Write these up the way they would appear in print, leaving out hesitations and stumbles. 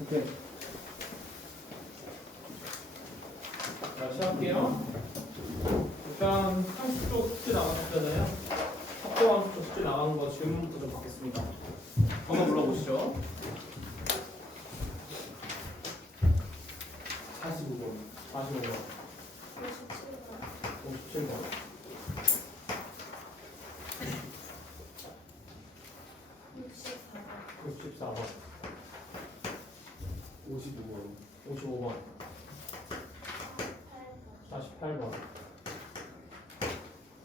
오케이. 자, 시작할게요. 일단 함수 쪽 숙제 나왔잖아요. 합동 함수 쪽 숙제 나가는 거 질문부터 좀 받겠습니다. 번호 불러보시죠. 45번, 45번, 57번, 64번, 55번, 55번, 48번,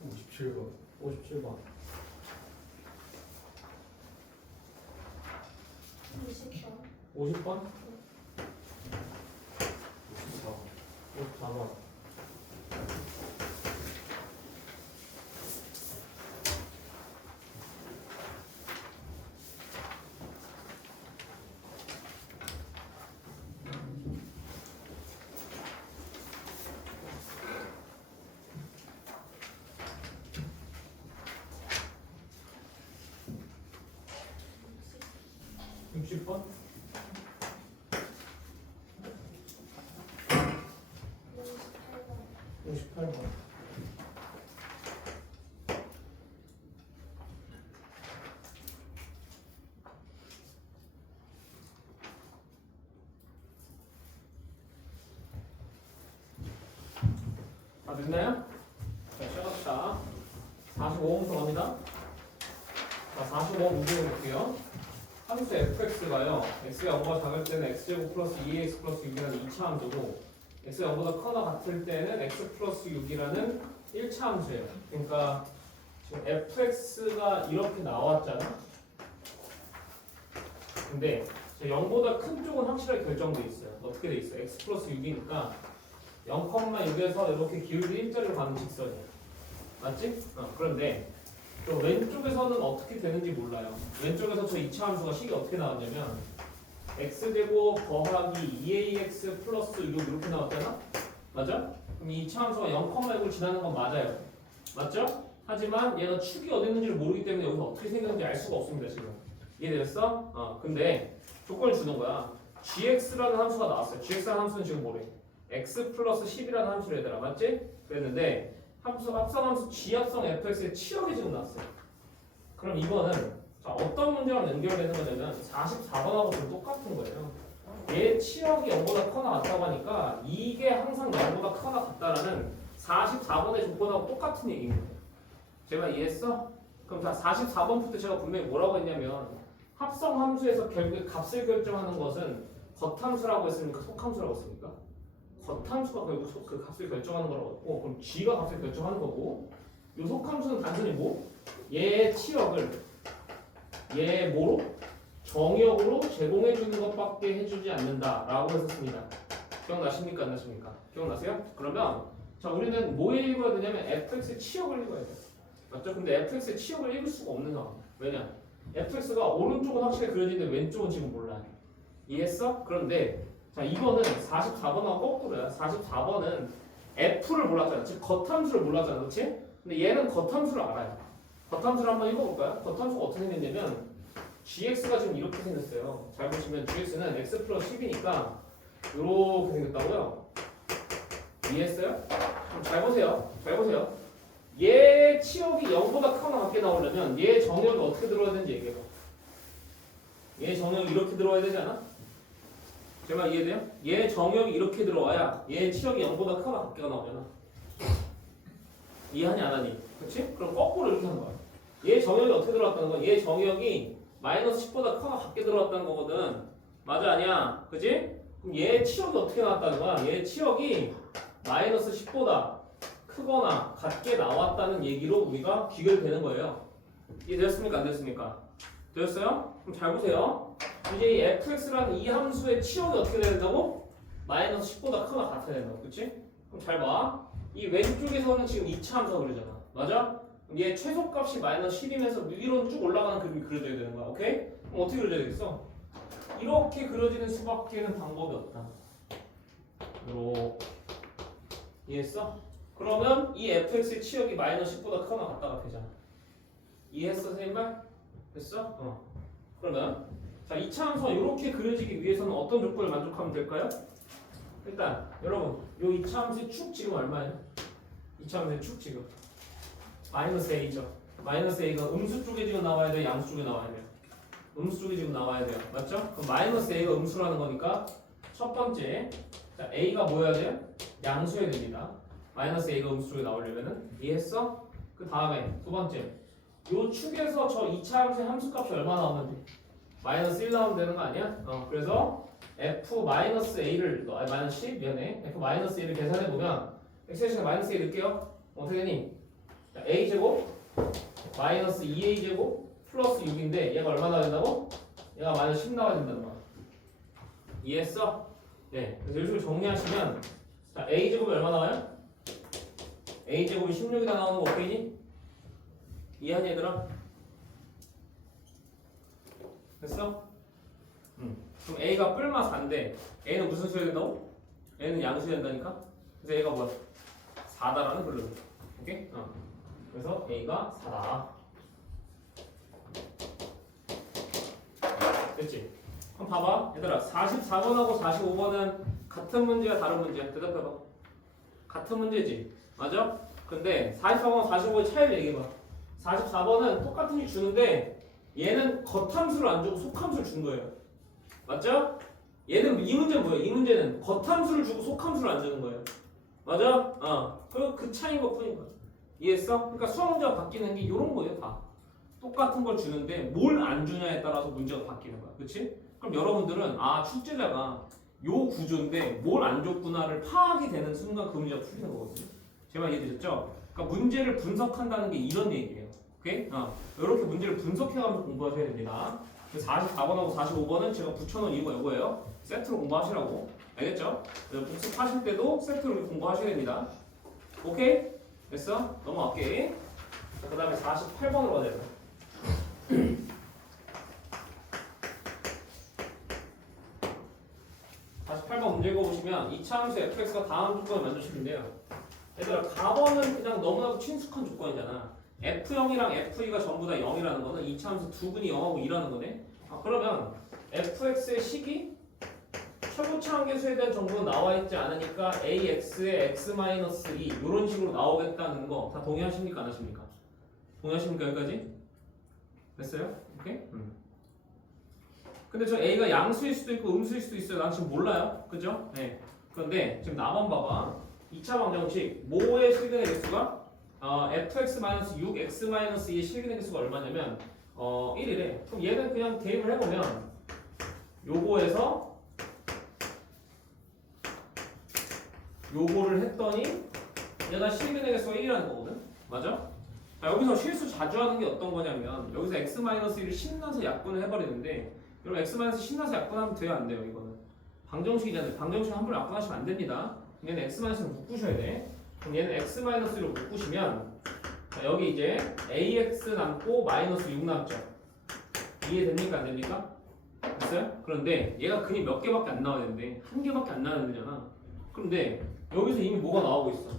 57번, 57번, 50번, 54번, 육십 번, 58번, 다 됐나요? 자, 시작합시다. 45번부터 갑니다. 자, 45번 문제 볼게요. 함수 fx가요, x가 0보다 작을 때는 x제곱 플러스 2x 플러스 6이라는 2차 함수고, x가 0보다 커나 같을 때는 x 플러스 6이라는 1차 함수예요. 그러니까 지금 fx가 이렇게 나왔잖아. 근데 0보다 큰 쪽은 확실하게 결정돼 있어요. 어떻게 돼 있어? x 플러스 6이니까 0,6에서 이렇게 기울기 1자리로 가는 직선이야. 맞지? 그런데 저 왼쪽에서는 어떻게 되는지 몰라요. 왼쪽에서 저 2차 함수가 식이 어떻게 나왔냐면 x제곱 더하기 2ax 플러스 6 이렇게 나왔잖아? 맞아? 그럼 이 2차 함수가 0,6을 지나는 건 맞아요. 맞죠? 하지만 얘가 축이 어디 있는지를 모르기 때문에 여기서 어떻게 생겼는지 알 수가 없습니다. 지금 이해됐어? 근데 조건을 주는 거야. gx라는 함수가 나왔어요. gx라는 함수는 지금 뭐래? x 플러스 10이라는 함수를 얘들아. 맞지? 그랬는데 합성함수 g합성 fx의 치역이 지금 나왔어요. 그럼 이거는 자, 어떤 문제랑 연결되는 거냐면 44번하고 좀 똑같은 거예요. 얘 치역이 0보다 커나 같다고 하니까 이게 항상 0보다 커나 같다라는 44번의 조건하고 똑같은 얘기인 거예요. 제가 이해했어? 그럼 자, 44번부터 제가 분명히 뭐라고 했냐면 합성함수에서 결국에 값을 결정하는 것은 겉함수라고 했습니까? 속함수라고 했습니까? 겉함수가 결국 그 값을 결정하는 거라고 했고, 그럼 g가 값을 결정하는 거고, 이 속함수는 단순히 뭐? 얘의 치역을 얘 뭐로? 정역으로 제공해 주는 것밖에 해주지 않는다라고 했었습니다. 기억나십니까? 안 나십니까? 기억나세요? 그러면 자, 우리는 뭐 읽어야 되냐면 fx의 치역을 읽어야 돼요. 맞죠? 근데 fx의 치역을 읽을 수가 없는 상황. 왜냐? fx가 오른쪽은 확실히 그려지는데 왼쪽은 지금 몰라요. 이해했어? 그런데 자, 이거는 44번하고 거꾸로야. 44번은 f를 몰랐잖아. 즉 겉함수를 몰랐잖아. 그렇지? 근데 얘는 겉함수를 알아요. 겉함수를 한번 읽어볼까요? 겉함수가 어떻게 생겼냐면 gx가 지금 이렇게 생겼어요. 잘 보시면 gx는 x 플러스 10이니까 이렇게 생겼다고요. 이해했어요? 그럼 잘 보세요. 잘 보세요. 얘 치역이 0보다 크거나 같게 나오려면 얘 정역이 어떻게 들어야 되는지 얘기해봐. 얘 정역이 이렇게 들어와야 되지 않아? 제 말 이해돼요? 얘 정역이 이렇게 들어와야 얘 치역이 0보다 크거나 같게가 나오잖아. 이해하니 안 하니? 그렇지? 그럼 거꾸로 이렇게 하는 거야. 얘 정역이 어떻게 들어왔다는 거야? 얘 정역이 마이너스 10보다 크거나 같게 들어왔다는 거거든. 맞아 아니야? 그치? 그럼 얘 치역이 어떻게 나왔다는 거야? 얘 치역이 마이너스 10보다 크거나 같게 나왔다는 얘기로 우리가 귀결되는 거예요. 이해되었습니까? 안 됐습니까? 되었어요? 그럼 잘 보세요. 이제 이 fx라는 이 함수의 치역이 어떻게 돼야 된다고? 마이너스 10보다 크거나 같아야 된다고. 그치? 그럼 잘 봐. 이 왼쪽에서는 지금 2차 함수가 그러잖아. 맞아? 그럼 얘 최소값이 마이너스 10이면서 위로 쭉 올라가는 그림이 그려져야 되는 거야. 오케이? 그럼 어떻게 그려져야 되겠어? 이렇게 그려지는 수밖에는 방법이 없다. 이렇게. 이해했어? 그러면 이 fx의 치역이 마이너스 10보다 크거나 같다가 되잖아. 이해했어 선생님 말? 됐어? 그러면 자, 2차 함수가 이렇게 그려지기 위해서는 어떤 조건을 만족하면 될까요? 일단 여러분 요 2차 함수의 축 지금 얼마예요? 2차 함수의 축 지금 마이너스 a죠. 마이너스 a가 음수 쪽에 지금 나와야 돼요? 양수 쪽에 나와야 돼요? 음수 쪽에 지금 나와야 돼요. 맞죠? 그럼 마이너스 a가 음수라는 거니까 첫 번째 자, a가 뭐여야 돼요? 양수여야 됩니다. 마이너스 a가 음수 쪽에 나오려면은 이해했어? 그 다음에 두 번째 요 축에서 저 2차 함수의 함수값이 얼마 나오면 돼? 마이너스 1 나오면 되는 거 아니야? 그래서 f-a를 마이너스 10 미안해 f-a를 계산해보면 x제곱 마이너스 a 넣을게요. 어떻게 되니? 자, a제곱 마이너스 2a제곱 플러스 6인데 얘가 얼마 나와야 된다고? 얘가 마이너스 10 나와야 된다는 거야. 이해했어? 네. 그래서 이런 식으로 정리하시면 자 a제곱이 얼마 나와요? a제곱이 16이다 나오는 거 오케이니? 이해하니 얘들아? 됐어? 그럼 a가 뿔마 4인데 a는 무슨 수여야 된다고? a는 양수여야 된다니까? 그래서 a가 뭐야? 4다라는 글로 오케이? 그래서 a가 4다 됐지? 그럼 봐봐 얘들아 44번하고 45번은 같은 문제야 다른 문제야? 대답해봐. 같은 문제지 맞아? 근데 44번과 45번의 차이를 얘기해봐. 44번은 똑같은 식 주는데 얘는 겉함수를 안 주고 속함수를 준 거예요. 맞죠? 얘는 이 문제는 뭐예요? 이 문제는 겉함수를 주고 속함수를 안 주는 거예요. 맞아? 그 차이인 것 뿐인 거야. 이해했어? 그러니까 수학 문제가 바뀌는 게 이런 거예요. 다 똑같은 걸 주는데 뭘 안 주냐에 따라서 문제가 바뀌는 거야. 그렇지? 그럼 여러분들은 출제자가 요 구조인데 뭘 안 줬구나를 파악이 되는 순간 그 문제가 풀리는 거거든요. 제 말 이해되셨죠? 그러니까 문제를 분석한다는 게 이런 얘기예요. 오케이? 이렇게 문제를 분석해가면서 공부하셔야 됩니다. 44번하고 45번은 제가 붙여놓은 이유가 이거예요. 세트로 공부하시라고. 알겠죠? 복습하실 때도 세트로 공부하셔야 됩니다. 오케이? 됐어? 넘어갈게. 그 다음에 48번으로 가야 돼요. 48번 문제 읽어보시면 2차 함수 fx가 다음 조건을 만드시면 돼요. 얘들아 가번은 그냥 너무나도 친숙한 조건이잖아. f0이랑 f2가 전부 다 0이라는 거는 2차 함수 두 분이 0하고 2라는 거네. 그러면 fx의 식이 최고차 한계수에 대한 정보는 나와 있지 않으니까 ax의 x-2 이런 식으로 나오겠다는 거 다 동의하십니까 안 하십니까? 동의하십니까 여기까지? 됐어요? 오케이? 근데 저 a가 양수일 수도 있고 음수일 수도 있어요. 난 지금 몰라요. 그죠? 네. 그런데 지금 나만 봐봐. 2차 방정식 모의 실근의 개수가 fx-6 x-2의 실근의 개수가 얼마냐면 1이래. 그럼 얘는 그냥 대입을 해보면 요거에서 요거를 했더니 얘가 실근의 개수가 1이라는 거거든. 맞아? 자, 여기서 실수 자주 하는 게 어떤 거냐면 여기서 x-1을 신나서 약분을 해버리는데 여러분 x-1 신나서 약분하면 돼요 안 돼요? 이거는 방정식이잖아요. 방정식 함부로 약분하시면 안 됩니다. 얘는 x-를 묶으셔야 돼. 그럼 얘는 x-로 묶으시면 자, 여기 이제 ax 남고 마이너스 6 남죠. 이해됩니까 안 됩니까? 됐어요? 그런데 얘가 근이 몇 개밖에 안 나와야 되는데 한 개밖에 안 나와야 되잖아. 그런데 여기서 이미 뭐가 나오고 있어?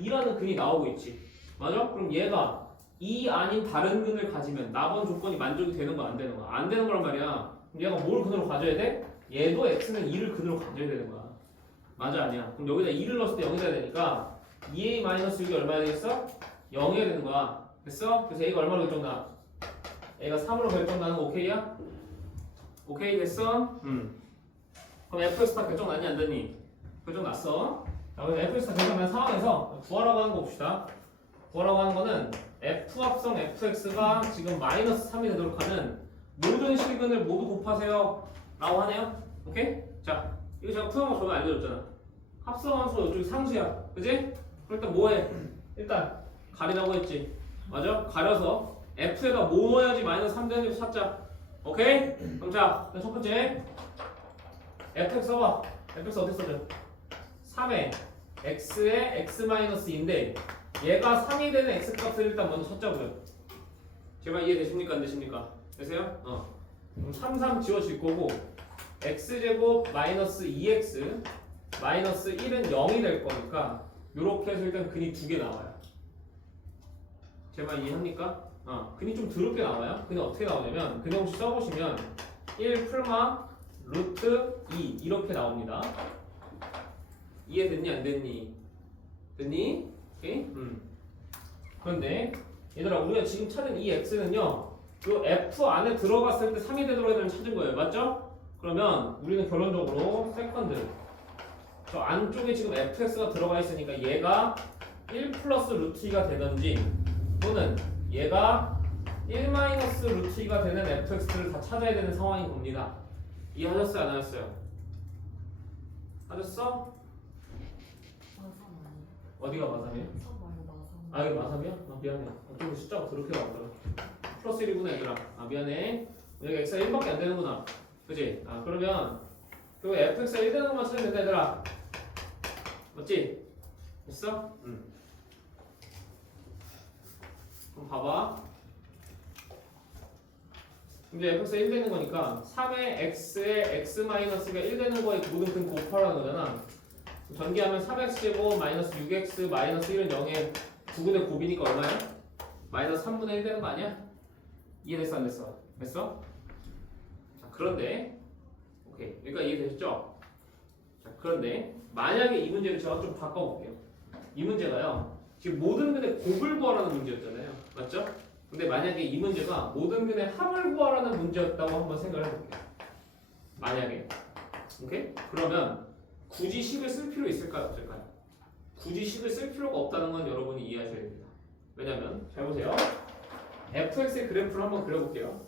2라는 근이 나오고 있지. 맞아? 그럼 얘가 2 아닌 다른 근을 가지면 나번 조건이 만족이 되는 거 안 되는 거야? 안 되는 거란 말이야. 그럼 얘가 뭘 근으로 가져야 돼? 얘도 x는 2를 근으로 가져야 되는 거야. 맞아 아니야? 그럼 여기다 2를 넣었을 때 0이 돼야 되니까 2a-6이 얼마야 되겠어? 0이어야 되는 거야. 됐어? 그래서 a가 얼마로 결정나? a가 3으로 결정나는 거 오케이야? 오케이 됐어? 그럼 fx 다 결정났니 안 됐니? 결정났어. 자, 그래서 fx 다 결정난 상황에서 구하라고 하는 거 봅시다. 구하라고 하는 거는 f 합성 fx가 지금 마이너스 3이 되도록 하는 모든 실근을 모두 곱하세요 라고 하네요. 오케이? 자, 이거 제가 푸는 거 저번에 알려줬잖아. 합성함수 이쪽이 상수야. 그지? 그럼 일단 뭐해? 일단 가리라고 했지. 맞아? 가려서 f에다 뭐 넣어야지 마이너스 3 되는지 찾자. 오케이? 그럼 자, 첫 번째 fx 써봐. fx 어떻게 써줘? 3에 x에 x-2인데 얘가 3이 되는 x값을 일단 먼저 찾자고요. 제발 이해되십니까? 안 되십니까? 되세요? 그럼 3, 3 지워질 거고 x제곱 마이너스 2x 마이너스 1은 0이 될 거니까 요렇게 해서 일단 근이 두 개 나와요. 제발 이해합니까? 근이 좀 더럽게 나와요. 근이 어떻게 나오냐면 근이 혹시 써보시면 1 풀마 루트 2 이렇게 나옵니다. 이해됐니 안 됐니? 됐니? 오케이? 그런데 얘들아 우리가 지금 찾은 이 x는요 그 f 안에 들어갔을 때 3이 되도록 애들을 찾은 거예요. 맞죠? 그러면 우리는 결론적으로 세컨드 저 안쪽에 지금 fx가 들어가 있으니까 얘가 1 플러스 루트 2가 되든지 또는 얘가 1 마이너스 루트 2가 되는 fx를 다 찾아야 되는 상황인 겁니다. 이해하셨어요? 안 하셨어요? 하셨어? 어디가 마삼이에요? 아 이게 마삼이야? 아 미안해. 어쩌고 숫자가 그렇게 나오더라. 플러스 1이구나 얘들아. 아 미안해. 여기 x가 1밖에 안 되는구나. 그치? 아 그러면 그 fx가 1 되는 것만 찾으면 된다 얘들아. 맞지? 됐어? 그럼 봐봐. 이제 fx가 1 되는 거니까 3의 x에 x-가 1 되는 거에 모든 근 곱하라는 거잖아. 전개하면 3x제곱 마이너스 6x 마이너스 1은 0에 9분의 곱이니까 얼마야? 마이너스 3분의 1 되는 거 아니야? 이해됐어 안 됐어? 됐어? 자 그런데 오케이 여기까지 이해되셨죠? 자 그런데 만약에 이 문제를 제가 좀 바꿔볼게요. 이 문제가요 지금 모든 근의 곱을 구하라는 문제였잖아요. 맞죠? 근데 만약에 이 문제가 모든 근의 합을 구하라는 문제였다고 한번 생각을 해볼게요. 만약에 오케이? 그러면 굳이 10을 쓸 필요 있을까요? 없을까요? 굳이 10을 쓸 필요가 없다는 건 여러분이 이해하셔야 됩니다. 왜냐면 잘 보세요. fx의 그래프를 한번 그려볼게요.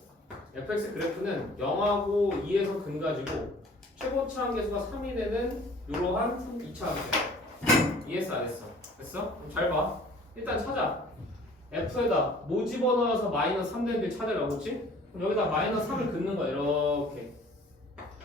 fx 그래프는 0하고 2에서 근 가지고 최고차항 계수가 3이 되는 이러한 2차 함수예요. 이해했어 안 했어? 됐어? 그럼 잘 봐. 일단 찾아. f에다 뭐 집어넣어서 마이너스 3 되는 데 찾으라고 그렇지? 그럼 여기다 마이너스 3을 긋는 거야 이렇게.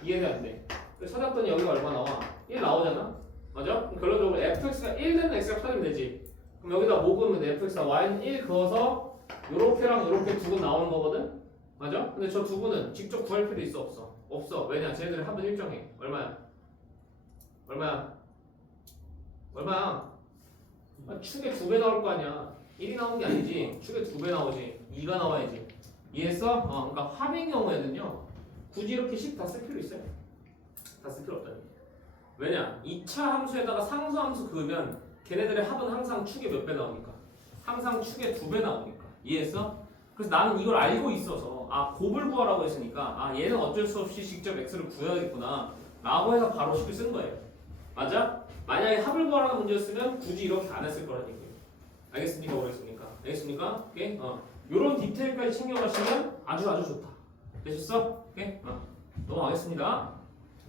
이해돼 안 돼? 찾았더니 여기가 얼마 나와? 1 나오잖아? 맞아? 그럼 결론적으로 fx가 1 되는 x가 찾으면 되지. 그럼 여기다 뭐 그으면 돼? fx가 y는 1 그어서 요렇게랑 요렇게 두 근 나오는 거거든? 맞아? 근데 저 두 분은 직접 구할 필요 있어 없어? 없어. 왜냐? 쟤네들이 합은 일정해. 얼마야? 얼마야? 얼마야? 아, 축에 2배 나올 거 아니야. 1이 나오는 게 아니지. 축에 2배 나오지. 2가 나와야지. 이해했어? 그러니까 합인 경우에는요. 굳이 이렇게 식 다 쓸 필요 있어요? 다 쓸 필요 없다는 거야. 왜냐? 2차 함수에다가 상수 함수 그으면 걔네들의 합은 항상 축에 몇 배 나오니까? 항상 축에 2배 나오니까. 이해했어? 그래서 나는 이걸 알고 있어서 아 곱을 구하라고 했으니까 아 얘는 어쩔 수 없이 직접 x를 구해야겠구나 라고 해서 바로 식을 쓴 거예요. 맞아? 만약에 합을 구하라는 문제였으면 굳이 이렇게 안 했을 거라는 얘기예요. 알겠습니까? 모르겠습니까? 알겠습니까? 오케이? 요런 디테일까지 챙겨가시면 아주 좋다. 되셨어? 오케이? 넘어가겠습니다.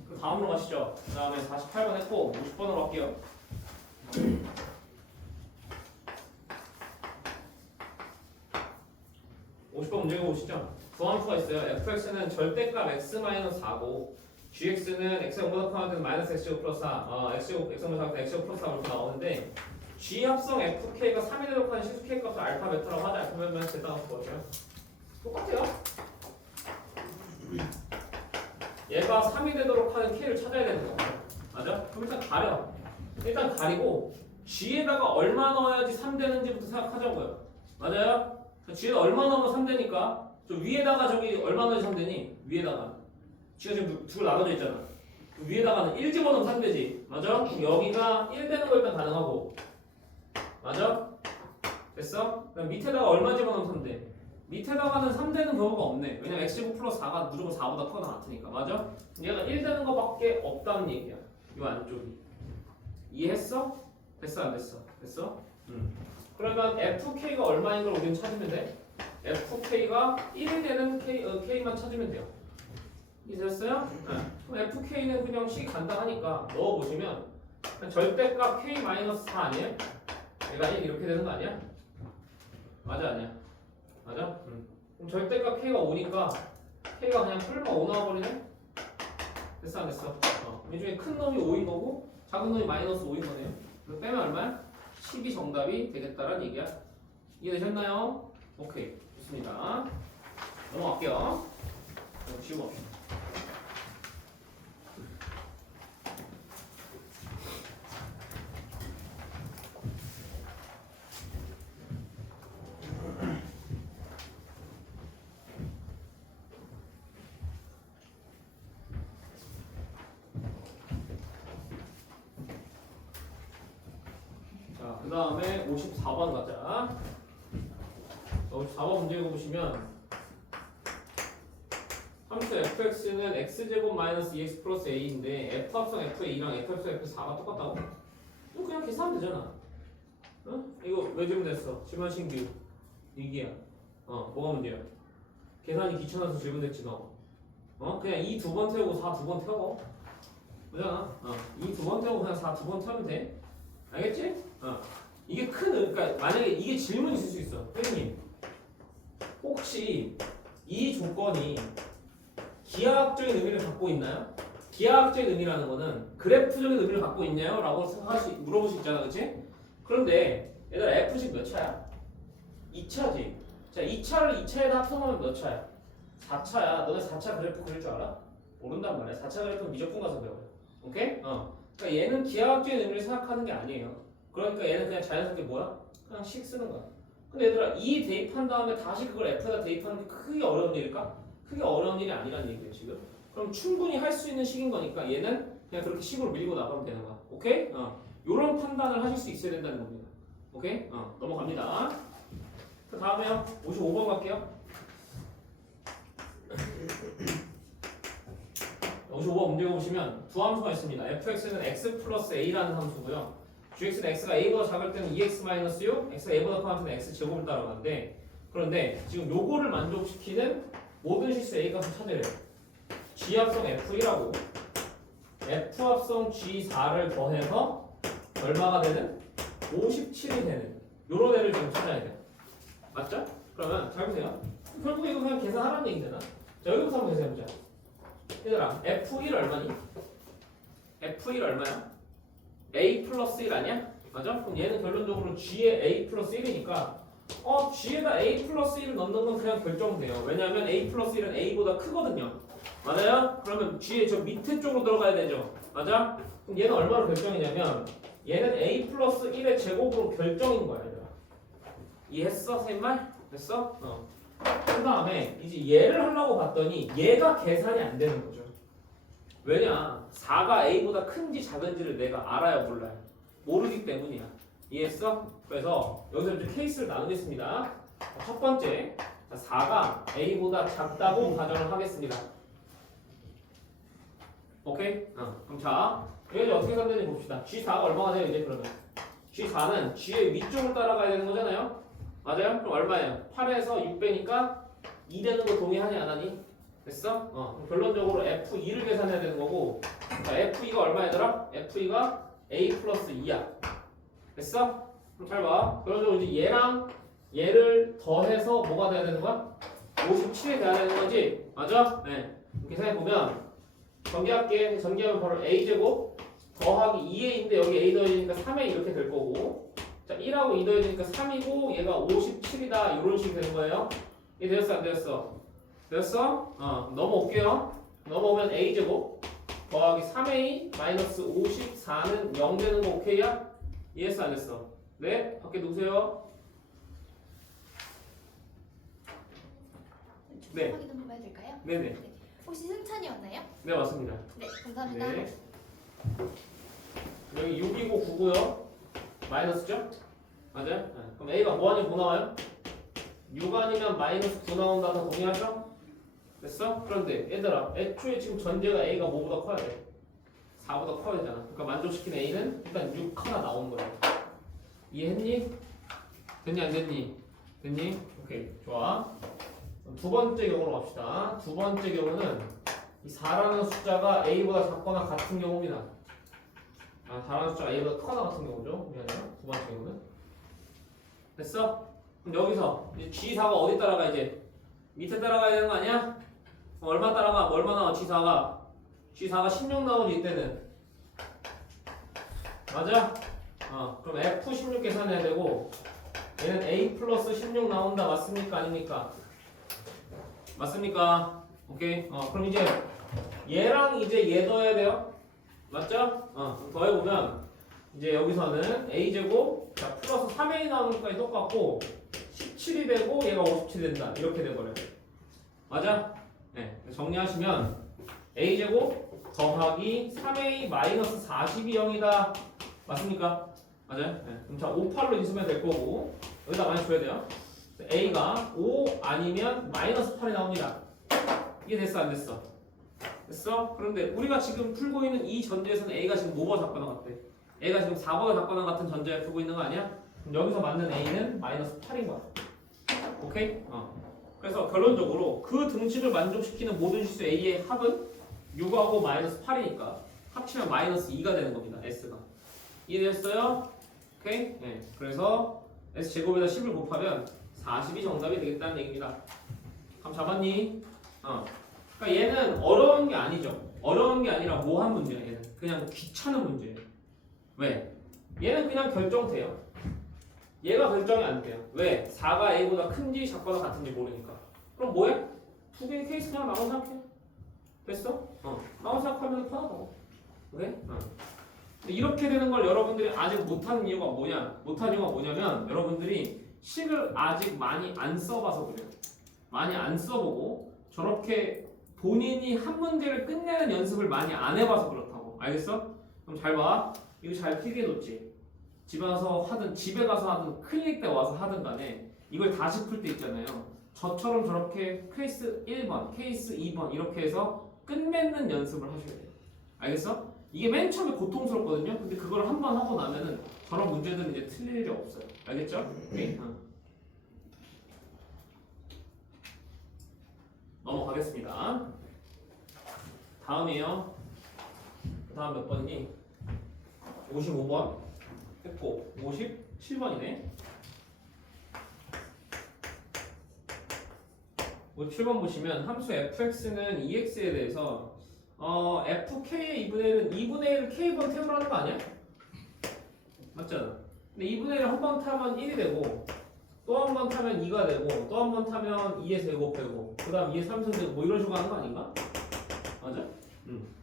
그 다음으로 가시죠. 그 다음에 48번 했고 50번으로 갈게요. 50번 문제 보시죠. 부함수가 있어요. fx는 절대값 x-4고 gx는 x가 0보다 커하는 마이너스 x제곱 플러스 4 x제곱 x보다 작은 x제곱 플러스 4 이렇게 나오는데 g 합성 fk가 3이 되도록 하는 실수 k 값을 알파 베타라고 하자. 알파 베타면 제다가 뭐예요? 똑같아요. 얘가 3이 되도록 하는 k를 찾아야 되는 거야. 맞아? 그럼 일단 가려. 일단 가리고 g에다가 얼마 넣어야지 3 되는지부터 생각하자고요. 맞아요? g에다 얼마 넣으면 3 되니까 저 위에다가 저기 얼마 넣어야 3 되니? 위에다가 g가 지금 둘 나눠져 있잖아. 그 위에다가는 1 집어넣으면 3 되지. 맞아? 그럼 여기가 1 되는 거 일단 가능하고 맞아? 됐어? 그럼 밑에다가 얼마 집어넣으면 3 돼? 밑에다가는 3 되는 경우가 없네. 왜냐면 x제곱 플러스 4가 무조건 4보다 크거나 같으니까. 맞아? 얘가 1 되는 거밖에 없다는 얘기야. 이 안쪽이. 이해했어? 됐어 안 됐어? 됐어? 그러면 fk가 얼마인 걸 우리는 찾으면 돼? fk가 1이 되는 k만 찾으면 돼요. 이해됐어요? 그럼 fk는 그냥 식 간단하니까 넣어보시면 절대값 k-4 아니에요? 얘가 1 이렇게 되는 거 아니야? 맞아 아니야? 맞아? 그럼 절대값 k가 5니까 k가 그냥 풀마 5 나와버리네? 됐어 안 됐어? 이 중에 큰 놈이 5인 거고 작은 놈이 마이너스 5인 거네요. 그래서 빼면 얼마야? 10이 정답이 되겠다라는 얘기야. 이해되셨나요? 오케이 좋습니다. 넘어갈게요. 지우고 갑시다. 그 다음에 54번 가자. 54번 문제 읽어보시면 함수 fx는 x제곱 마이너스 2x 플러스 a인데 f 합성 f2랑 f 합성 f4가 똑같다고? 이거 그냥 계산하면 되잖아. 어? 이거 왜 질문됐어? 질문 신규 이기야. 뭐가 문제야? 계산이 귀찮아서 질문됐지 너. 그냥 2 두 번 태우고 4 두 번 태워. 그잖아. 2 두 번 태우고 그냥 4 두 번 태우면 돼. 알겠지? 이게 그러니까 만약에 이게 질문이 있을 수 있어. 선생님, 혹시 이 조건이 기하학적인 의미를 갖고 있나요? 기하학적인 의미라는 거는 그래프적인 의미를 갖고 있나요? 라고 물어볼 수 있잖아, 그치? 그런데 얘들아 F식 몇 차야? 2차지. 자, 2차를 2차에다 합성하면 몇 차야? 4차야. 너네 4차 그래프 그릴 줄 알아? 모른단 말이야. 4차 그래프는 미적분 가서 배워요. 오케이? 그러니까 얘는 기하학적인 의미를 생각하는 게 아니에요. 그러니까 얘는 그냥 자연스럽게 뭐야? 그냥 식 쓰는 거야. 근데 얘들아 이 대입한 다음에 다시 그걸 F에다 대입하는 게 크게 어려운 일일까? 크게 어려운 일이 아니라는 얘기예요 지금. 그럼 충분히 할 수 있는 식인 거니까 얘는 그냥 그렇게 식으로 밀고 나가면 되는 거야. 오케이? 요런 판단을 하실 수 있어야 된다는 겁니다. 오케이? 넘어갑니다. 그 다음에요 55번 갈게요. 55번 문제 보시면 두 함수가 있습니다. fx는 x 플러스 a라는 함수고요. gx는 x가 a보다 작을 때는 2x-u, x가 a보다 커할 때는 x 제곱을 따라가는데, 그런데 지금 요거를 만족시키는 모든 실수 a 값을 찾으래요. g 합성 f1하고 f 합성 g4를 더해서 얼마가 되는? 57이 되는 요런 애를 지금 찾아야 돼요. 맞죠? 그러면 잘 보세요. 결국에 이거 그냥 계산하라는 얘기잖아. 자, 여기부터 한번 계산해보자. 얘들아 f1 얼마니? f1 얼마야? a 플러스 1 아니야? 맞아? 그럼 얘는 결론적으로 g에 a 플러스 1이니까 g에다 a 플러스 1을 넣는 건 그냥 결정돼요. 왜냐하면 a 플러스 1은 a보다 크거든요. 맞아요? 그러면 g에 저 밑에 쪽으로 들어가야 되죠. 맞아? 그럼 얘는 얼마로 결정이냐면 얘는 a 플러스 1의 제곱으로 결정인 거야. 얘들아. 이해했어? 선생님 말? 됐어? 그 다음에 이제 얘를 하려고 봤더니 얘가 계산이 안 되는 거죠. 왜냐? 4가 a보다 큰지 작은지를 내가 알아요, 몰라요? 모르기 때문이야. 이해했어? 그래서 여기서 이제 케이스를 나누겠습니다. 첫 번째, 4가 a보다 작다고 가정을 하겠습니다. 오케이? 그럼 자, 이제 어떻게 산다는지 봅시다. G4가 얼마가 돼요, 이제 그러면? G4는 G의 위쪽을 따라가야 되는 거잖아요? 맞아요? 그럼 얼마예요? 8에서 6 빼니까 2 되는 거 동의하니 안 하니? 됐어? 그럼 결론적으로 F2를 계산해야 되는 거고, 자, F2가 얼마얘들아? F2가 A 플러스 2야. 됐어? 그럼 잘 봐. 결론적으로 이제 얘랑 얘를 더해서 뭐가 돼야 되는 거야? 57이 돼야 되는 거지? 맞아? 네. 계산해보면 전개할게. 전개하면 바로 A제곱 더하기 2A인데 여기 A 더해지니까 3A 이렇게 될 거고, 자, 1하고 2 더해지니까 3이고 얘가 57이다 이런 식이 되는 거예요. 이게 되었어 안 되었어? 되었어? 넘어올게요. 넘어오면 A제곱 더하기 3A 마이너스 54는 0 되는 거 오케이야? 이해했어 안 했어? 네? 밖에 누구세요? 네. 확인 한번 해도 될까요? 네네. 네. 혹시 승찬이었나요? 네 맞습니다. 네, 감사합니다. 네. 여기 6이고 9고요. 마이너스죠? 맞아요? 네. 그럼 A가 뭐 아니면 뭐 나와요? 6 아니면 마이너스 9 나온다. 다 동의하죠? 됐어? 그런데 얘들아 애초에 지금 전제가 A가 뭐보다 커야 돼? 4보다 커야 되잖아. 그러니까 만족시킨 A는 일단 6 하나 나온 거야. 이해했니? 됐니 안 됐니? 됐니? 오케이 좋아. 두 번째 경우로 갑시다. 두 번째 경우는 이 4라는 숫자가 A보다 작거나 같은 경우입니다. 4라는 숫자가 A보다 크거나 같은 경우죠. 미안해요. 두 번째 경우는. 됐어? 그럼 여기서 이제 G4가 어디 따라가 이제? 밑에 따라가야 되는 거 아니야? 얼마 따라가? 얼마 나와? G4가 16 나오지 이때는. 맞아? 그럼 F16 계산해야 되고 얘는 A 플러스 16 나온다. 맞습니까? 아닙니까? 맞습니까? 오케이. 그럼 이제 얘랑 이제 얘 더해야 돼요. 맞죠? 더해보면 이제 여기서는 A제곱 자 플러스 3A 나오는 것까지 똑같고 17이 되고 얘가 57이 된다. 이렇게 돼버려요. 맞아? 네. 정리하시면 A제곱 더하기 3A 마이너스 40이 0이다. 맞습니까? 맞아요? 네. 그럼 자 5, 8로 인수면 될 거고 여기다 많이 줘야 돼요. A가 5 아니면 마이너스 8이 나옵니다. 이게 됐어 안 됐어? 됐어? 그런데 우리가 지금 풀고 있는 이 전제에서는 A가 지금 뭐가 작거나 같대? A가 지금 4보다 작거나 같은 전제에 풀고 있는 거 아니야? 그럼 여기서 맞는 A는 마이너스 8인 거야. 오케이? 그래서 결론적으로 그 등식을 만족시키는 모든 실수 A의 합은 6하고 마이너스 8이니까 합치면 마이너스 2가 되는 겁니다. S가. 이해되셨어요? 오케이? 네. 그래서 S제곱에다 10을 곱하면 40이 정답이 되겠다는 얘기입니다. 감 잡았니? 그러니까 얘는 어려운 게 아니죠. 어려운 게 아니라 뭐한 문제야 얘는. 그냥 귀찮은 문제예요. 왜? 얘는 그냥 결정돼요. 얘가 결정이 안 돼요. 왜? 4가 A보다 큰지 작거나 같은지 모르니까. 그럼 뭐해? 두 개의 케이스 그냥 나눠 생각해. 됐어? 나눠 생각하면 편하다고. 오케이? 이렇게 되는 걸 여러분들이 아직 못하는 이유가 뭐냐? 못하는 이유가 뭐냐면 여러분들이 식을 아직 많이 안 써봐서 그래요. 많이 안 써보고 저렇게 본인이 한 문제를 끝내는 연습을 많이 안 해봐서 그렇다고. 알겠어? 그럼 잘 봐. 이거 잘 필기해뒀지? 집에 가서 하든 집에 가서 하든 클릭 때 와서 하든 간에 이걸 다시 풀 때 있잖아요. 저처럼 저렇게 케이스 1번, 케이스 2번 이렇게 해서 끝맺는 연습을 하셔야 돼요. 알겠어? 이게 맨 처음에 고통스럽거든요. 근데 그걸 한 번 하고 나면은 저런 문제들은 이제 틀릴 일이 없어요. 알겠죠? 오케이? 넘어가겠습니다. 다음이요. 다음 몇 번이니? 55번 했고 57번이네. 57번 보시면 함수 fx는 ex에 대해서 fk의 2분의 1은 2분의 1을 k번 태우라는 거 아니야? 맞잖아. 근데 2분의 1을 한 번 타면 1이 되고 또 한 번 타면 2가 되고 또 한 번 타면 2의 제곱 되고 그 다음 2의 3승 되고 뭐 이런 식으로 하는 거 아닌가? 맞아?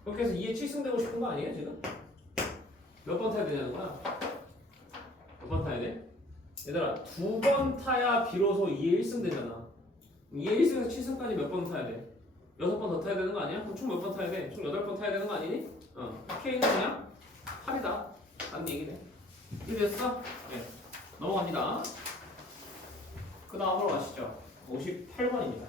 그렇게 해서 2의 7승 되고 싶은 거 아니에요 지금? 몇 번 타야 되냐는 거야? 몇 번 타야 돼? 얘들아 2번 타야 비로소 2의 1승 되잖아. 2의 1승에서 7승까지 몇 번 타야 돼? 6번 더 타야 되는 거 아니야? 그럼 총 몇 번 타야 돼? 총 8번 타야 되는 거 아니니? K는 그냥 8이다 라는 얘기네. 이해됐어? 네. 넘어갑니다. 그 다음으로 가시죠. 58번입니다.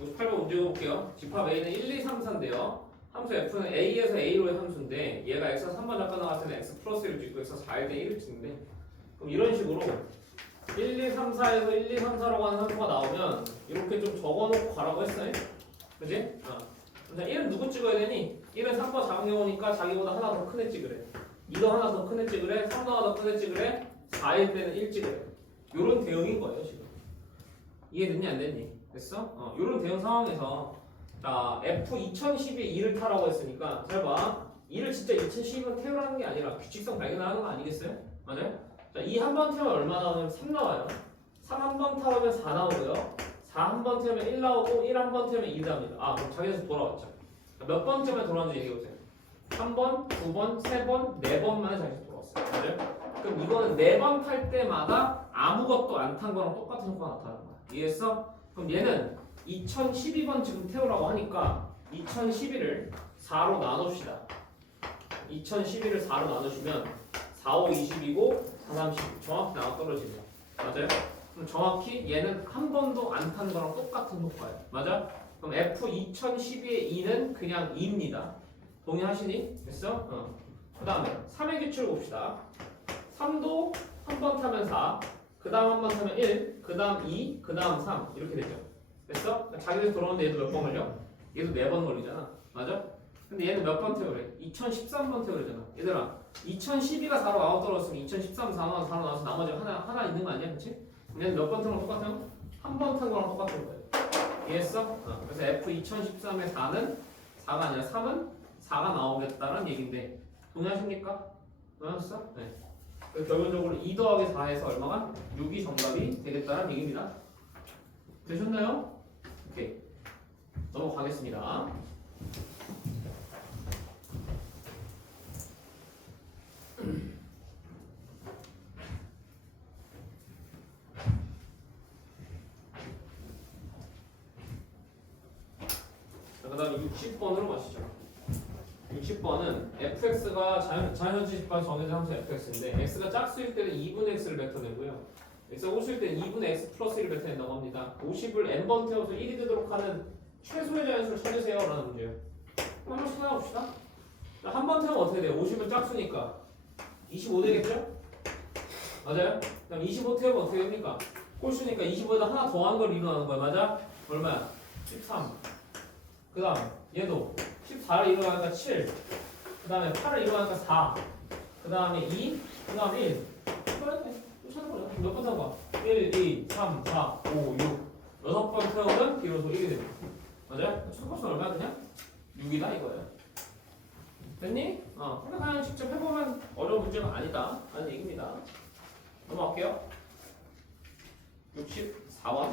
58번 문제 볼게요. 집합 A는 1, 2, 3, 4인데요. 함수 F는 A에서 A로의 함수인데 얘가 X가 3번 작거나 같은 X 플러스 1을 찍고 X가 4일 때 1을 찍는데 그럼 이런 식으로 1, 2, 3, 4에서 1, 2, 3, 4라고 하는 함수가 나오면 이렇게 좀 적어놓고 가라고 했어요. 그치? 근데 1은 누구 찍어야 되니? 1은 3번 작은 경우니까 자기보다 하나 더 큰 애 찍으래. 2도 하나 더 큰 애 찍으래. 3도 하나 더 큰 애 찍으래. 4일 때는 1 찍으래. 요런 대응인 거예요 지금. 이해됐니 안 됐니? 됐어? 요런 대응 상황에서 자 F 2012에 2를 타라고 했으니까 잘 봐. 2를 진짜 2012번 태우라는 게 아니라 규칙성 발견하는 거 아니겠어요? 맞아요? 자, 2 한 번 태우면 얼마 나오냐면 3 나와요. 3 한 번 타면 4 나오고요. 4 한 번 태우면 1 나오고 1 한 번 태우면 2 나옵니다. 그럼 자기에서 돌아왔죠. 몇 번쯤에 돌아왔는지 얘기해보세요. 3번, 2번, 3번, 4번 만에 자기에서 돌아왔어요. 맞아요? 그럼 이거는 4번 탈 때마다 아무것도 안 탄 거랑 똑같은 효과가 나타나는 거야. 이해했어? 그럼 얘는 2012번 지금 태우라고 하니까 2012를 4로 나눕시다. 2012를 4로 나누시면 4, 5, 20이고 4, 30 정확히 나와 떨어지네요. 맞아요? 그럼 정확히 얘는 한 번도 안 탄 거랑 똑같은 효과예요. 맞아? 그럼 F 2012의 2는 그냥 2입니다. 동의하시니? 됐어? 그 다음에 3의 규칙을 봅시다. 3도 한 번 타면 4, 그 다음 한 번 타면 1, 그 다음 2, 그 다음 3 이렇게 되죠. 됐어? 자기에서 돌아오는데 얘도 몇 번 걸려? 얘도 4번 걸리잖아. 맞아? 근데 얘는 몇 번 태우래? 2013번 태우래잖아. 얘들아 2012가 4로 아웃 떨어졌으면 2013 4로 나와서 나머지 하나 있는 거 아니야? 그치? 얘는 몇 번 탄 거랑 똑같아요? 한 번 탄 거랑 똑같은 거예요. 이해했어? 그래서 F 2013의 4는 4가 아니라 3은 4가 나오겠다는 얘기인데 동의하십니까? 동의하셨어? 네. 결론적으로 2 더하기 4에서 얼마가? 6이 정답이 되겠다는 얘기입니다. 되셨나요? 오케이. 넘어가겠습니다. 그 다음에 60번으로 가시죠. 60번은 fx가 자연현지식반 정해진 함수 fx인데 x가 짝수일 때는 2분의 x를 뱉어내고요. x가 오실 때는 2분의 x 플러스 1을 뱉어낸다고 합니다. 50을 n번 태워서 1이 되도록 하는 최소의 자연수를 찾으세요 라는 문제예요. 한 번씩 찾아봅시다. 한 번 태우면 어떻게 돼요? 50은 짝수니까 25 되겠죠? 맞아요? 그럼 25 태우면 어떻게 됩니까? 꼴수니까 25에다 하나 더한 걸 일어나는 거야. 맞아? 얼마야? 13. 그 다음 얘도 14를 일어나니까 7. 그 다음에 8을 일어나니까 4. 그 다음에 2. 그 다음에 1. 또 찾아보자. 몇 번 태운 거야? 1, 2, 3, 4, 5, 6. 6번 태우면 비로소 1이 됩니다. 맞아요? 첫값은 얼마야 그냥? 6이다 이거예요. 됐니? 근데 그냥 직접 해보면 어려운 문제가 아니다 라는 얘기입니다. 넘어갈게요. 64번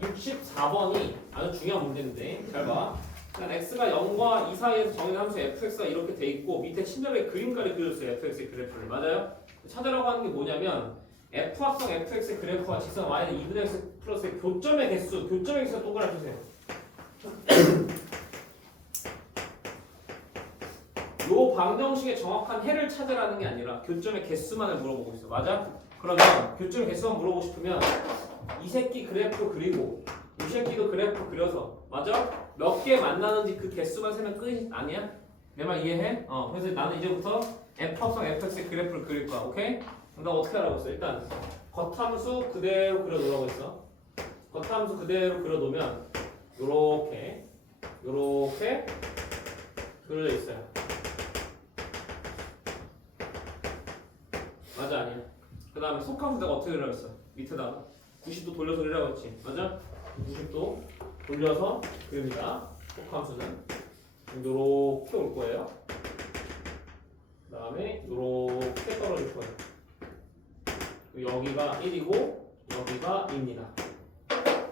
64번이 아주 중요한 문제인데 잘 봐. 그러니까 x가 0과 2 사이에서 정해진 함수 fx가 이렇게 돼 있고 밑에 친절하게 그림까지 그려줬어요. fx의 그래프를. 맞아요? 찾으라고 하는 게 뭐냐면 f 합성 fx의 그래프와 직선 y는 2분의 x 플러스의 교점의 개수가 동그라주세요. 요 방정식의 정확한 해를 찾으라는 게 아니라 교점의 개수만을 물어보고 있어. 맞아? 그러면 교점의 개수만 물어보고 싶으면 이 새끼 그래프 그리고 이 새끼도 그래프 그려서 맞아? 몇 개 만나는지 그 개수만 세면 끝이 아니야? 내 말 이해해? 그래서 나는 이제부터 f 합성 fx의 그래프를 그릴 거야. 오케이? 나 어떻게 하라고 했어? 일단 겉함수 그대로 그려놓으라고 했어. 겉함수 그대로 그려놓으면 요렇게 그려져 있어요. 맞아 아니야? 그 다음에 속함수 내가 어떻게 그려놨어? 밑에다가 90도 돌려서 그리라고 했지. 맞아? 90도 돌려서 그립니다. 속함수는 요렇게 올 거예요. 그 다음에 요렇게 떨어질 거예요. 여기가 1이고 여기가 2입니다.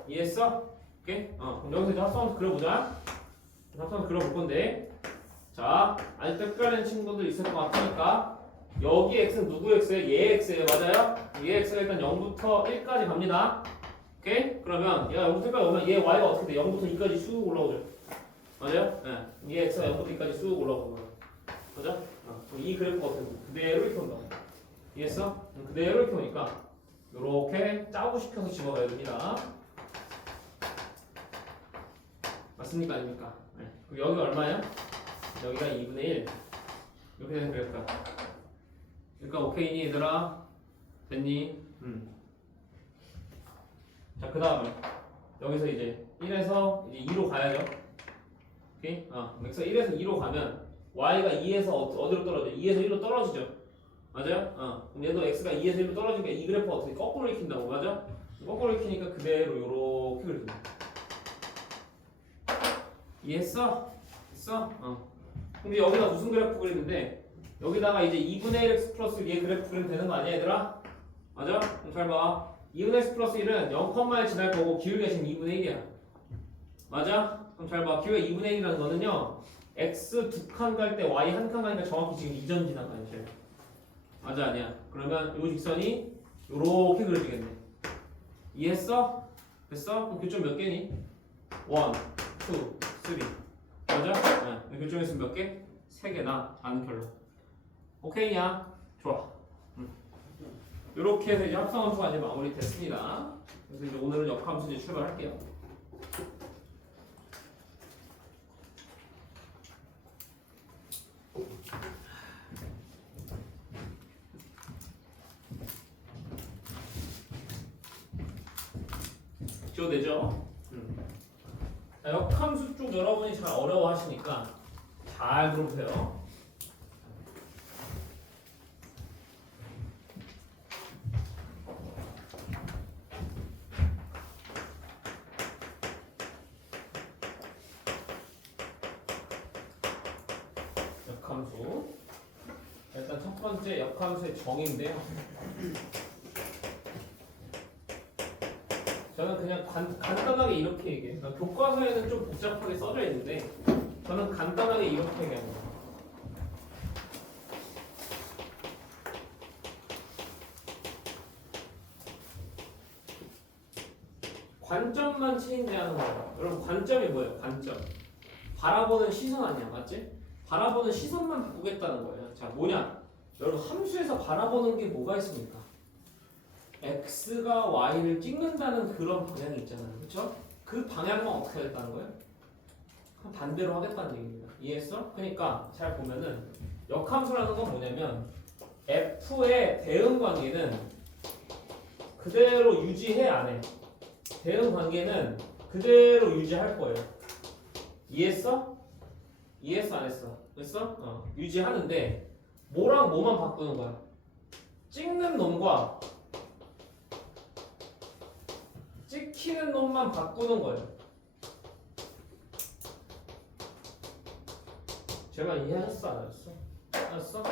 이해했어? 오케이? 그럼 여기서 이제 합성함수 그려보자. 합성함수 그려볼 건데 자, 아주 특별한 친구들 있을 것 같으니까 여기 x는 누구 x예요? 얘 x예요. 맞아요? 얘 x가 일단 0부터 1까지 갑니다. 오케이? 그러면 얘가 0부터 1까지 오면 얘 y가 어떻게 돼? 0부터 2까지 쑥 올라오죠. 맞아요? 네. 얘 x가 0부터 2까지 쑥 올라오는 거야. 맞아? 이 그래프가 어떻게 돼? 그대로 이렇게 온다고. 이해했어? 그대로 이렇게 오니까 이렇게 짜고 시켜서 집어가야 됩니다. 맞습니까? 아닙니까? 네. 그리고 여기가 얼마예요? 여기가 2분의 1 이렇게 되는 그래프다. 그러니까 오케이니 얘들아? 됐니? 자, 그 다음에 여기서 이제 1에서 이제 2로 가야죠. 오케이? 그래서 1에서 2로 가면 y가 2에서 어디로 떨어져? 2에서 1로 떨어지죠. 맞아요? 그럼 얘도 x가 2에서 1로 떨어지니까 이 그래프가 어떻게 거꾸로 익힌다고. 맞아? 거꾸로 익히니까 그대로 요렇게 그려진다. 이해했어? 됐어? 근데 여기다 무슨 그래프 그리는데 여기다가 이제 2분의 1x 플러스 1의 그래프 그리면 되는 거 아니야 얘들아? 맞아? 그럼 잘 봐. 2분의 x 플러스 1은 0,1 지날 거고 기울기가 지금 2분의 1이야. 맞아? 그럼 잘 봐. 기울기가 2분의 1이라는 거는요 x 두 칸 갈 때 y 한 칸 가니까 정확히 지금 이전 지나가요. 맞아 아니야? 그러면 이 직선이 요렇게 그려지겠네. 이해했어? 됐어? 그럼 교점 몇 개니? 1, 2, 3 맞아? 네. 교점 있으면 몇 개? 3개나 안 별로. 오케이냐? 좋아. 요렇게 해서 이제 합성함수가 이제 마무리 됐습니다. 그래서 이제 오늘은 역함수 이제 출발할게요. 지워되죠? 자, 역함수 쪽 여러분이 잘 어려워하시니까 잘 들어보세요. 역함수. 일단 첫 번째 역함수의 정의인데요. 저는 그냥 간단하게 이렇게 얘기해요. 그러니까 교과서에는 좀 복잡하게 써져 있는데 저는 간단하게 이렇게 얘기합니다. 관점만 체인지하는 거예요. 여러분 관점이 뭐예요? 관점. 바라보는 시선 아니야, 맞지? 바라보는 시선만 바꾸겠다는 거예요. 자, 뭐냐? 여러분 함수에서 바라보는 게 뭐가 있습니까? x가 y를 찍는다는 그런 방향이 있잖아요, 그렇죠? 그 방향만 어떻게 하겠다는 거예요? 반대로 하겠다는 얘기입니다. 이해했어? 그러니까 잘 보면은 역함수라는 건 뭐냐면 f의 대응 관계는 그대로 유지해 안 해? 대응 관계는 그대로 유지할 거예요. 이해했어? 이해했어 안 했어? 됐어? 유지하는데 뭐랑 뭐만 바꾸는 거야? 찍는 놈과 찍히는 놈만 바꾸는 거예요. 제 말 이해하셨어 안 하셨어? 알았어?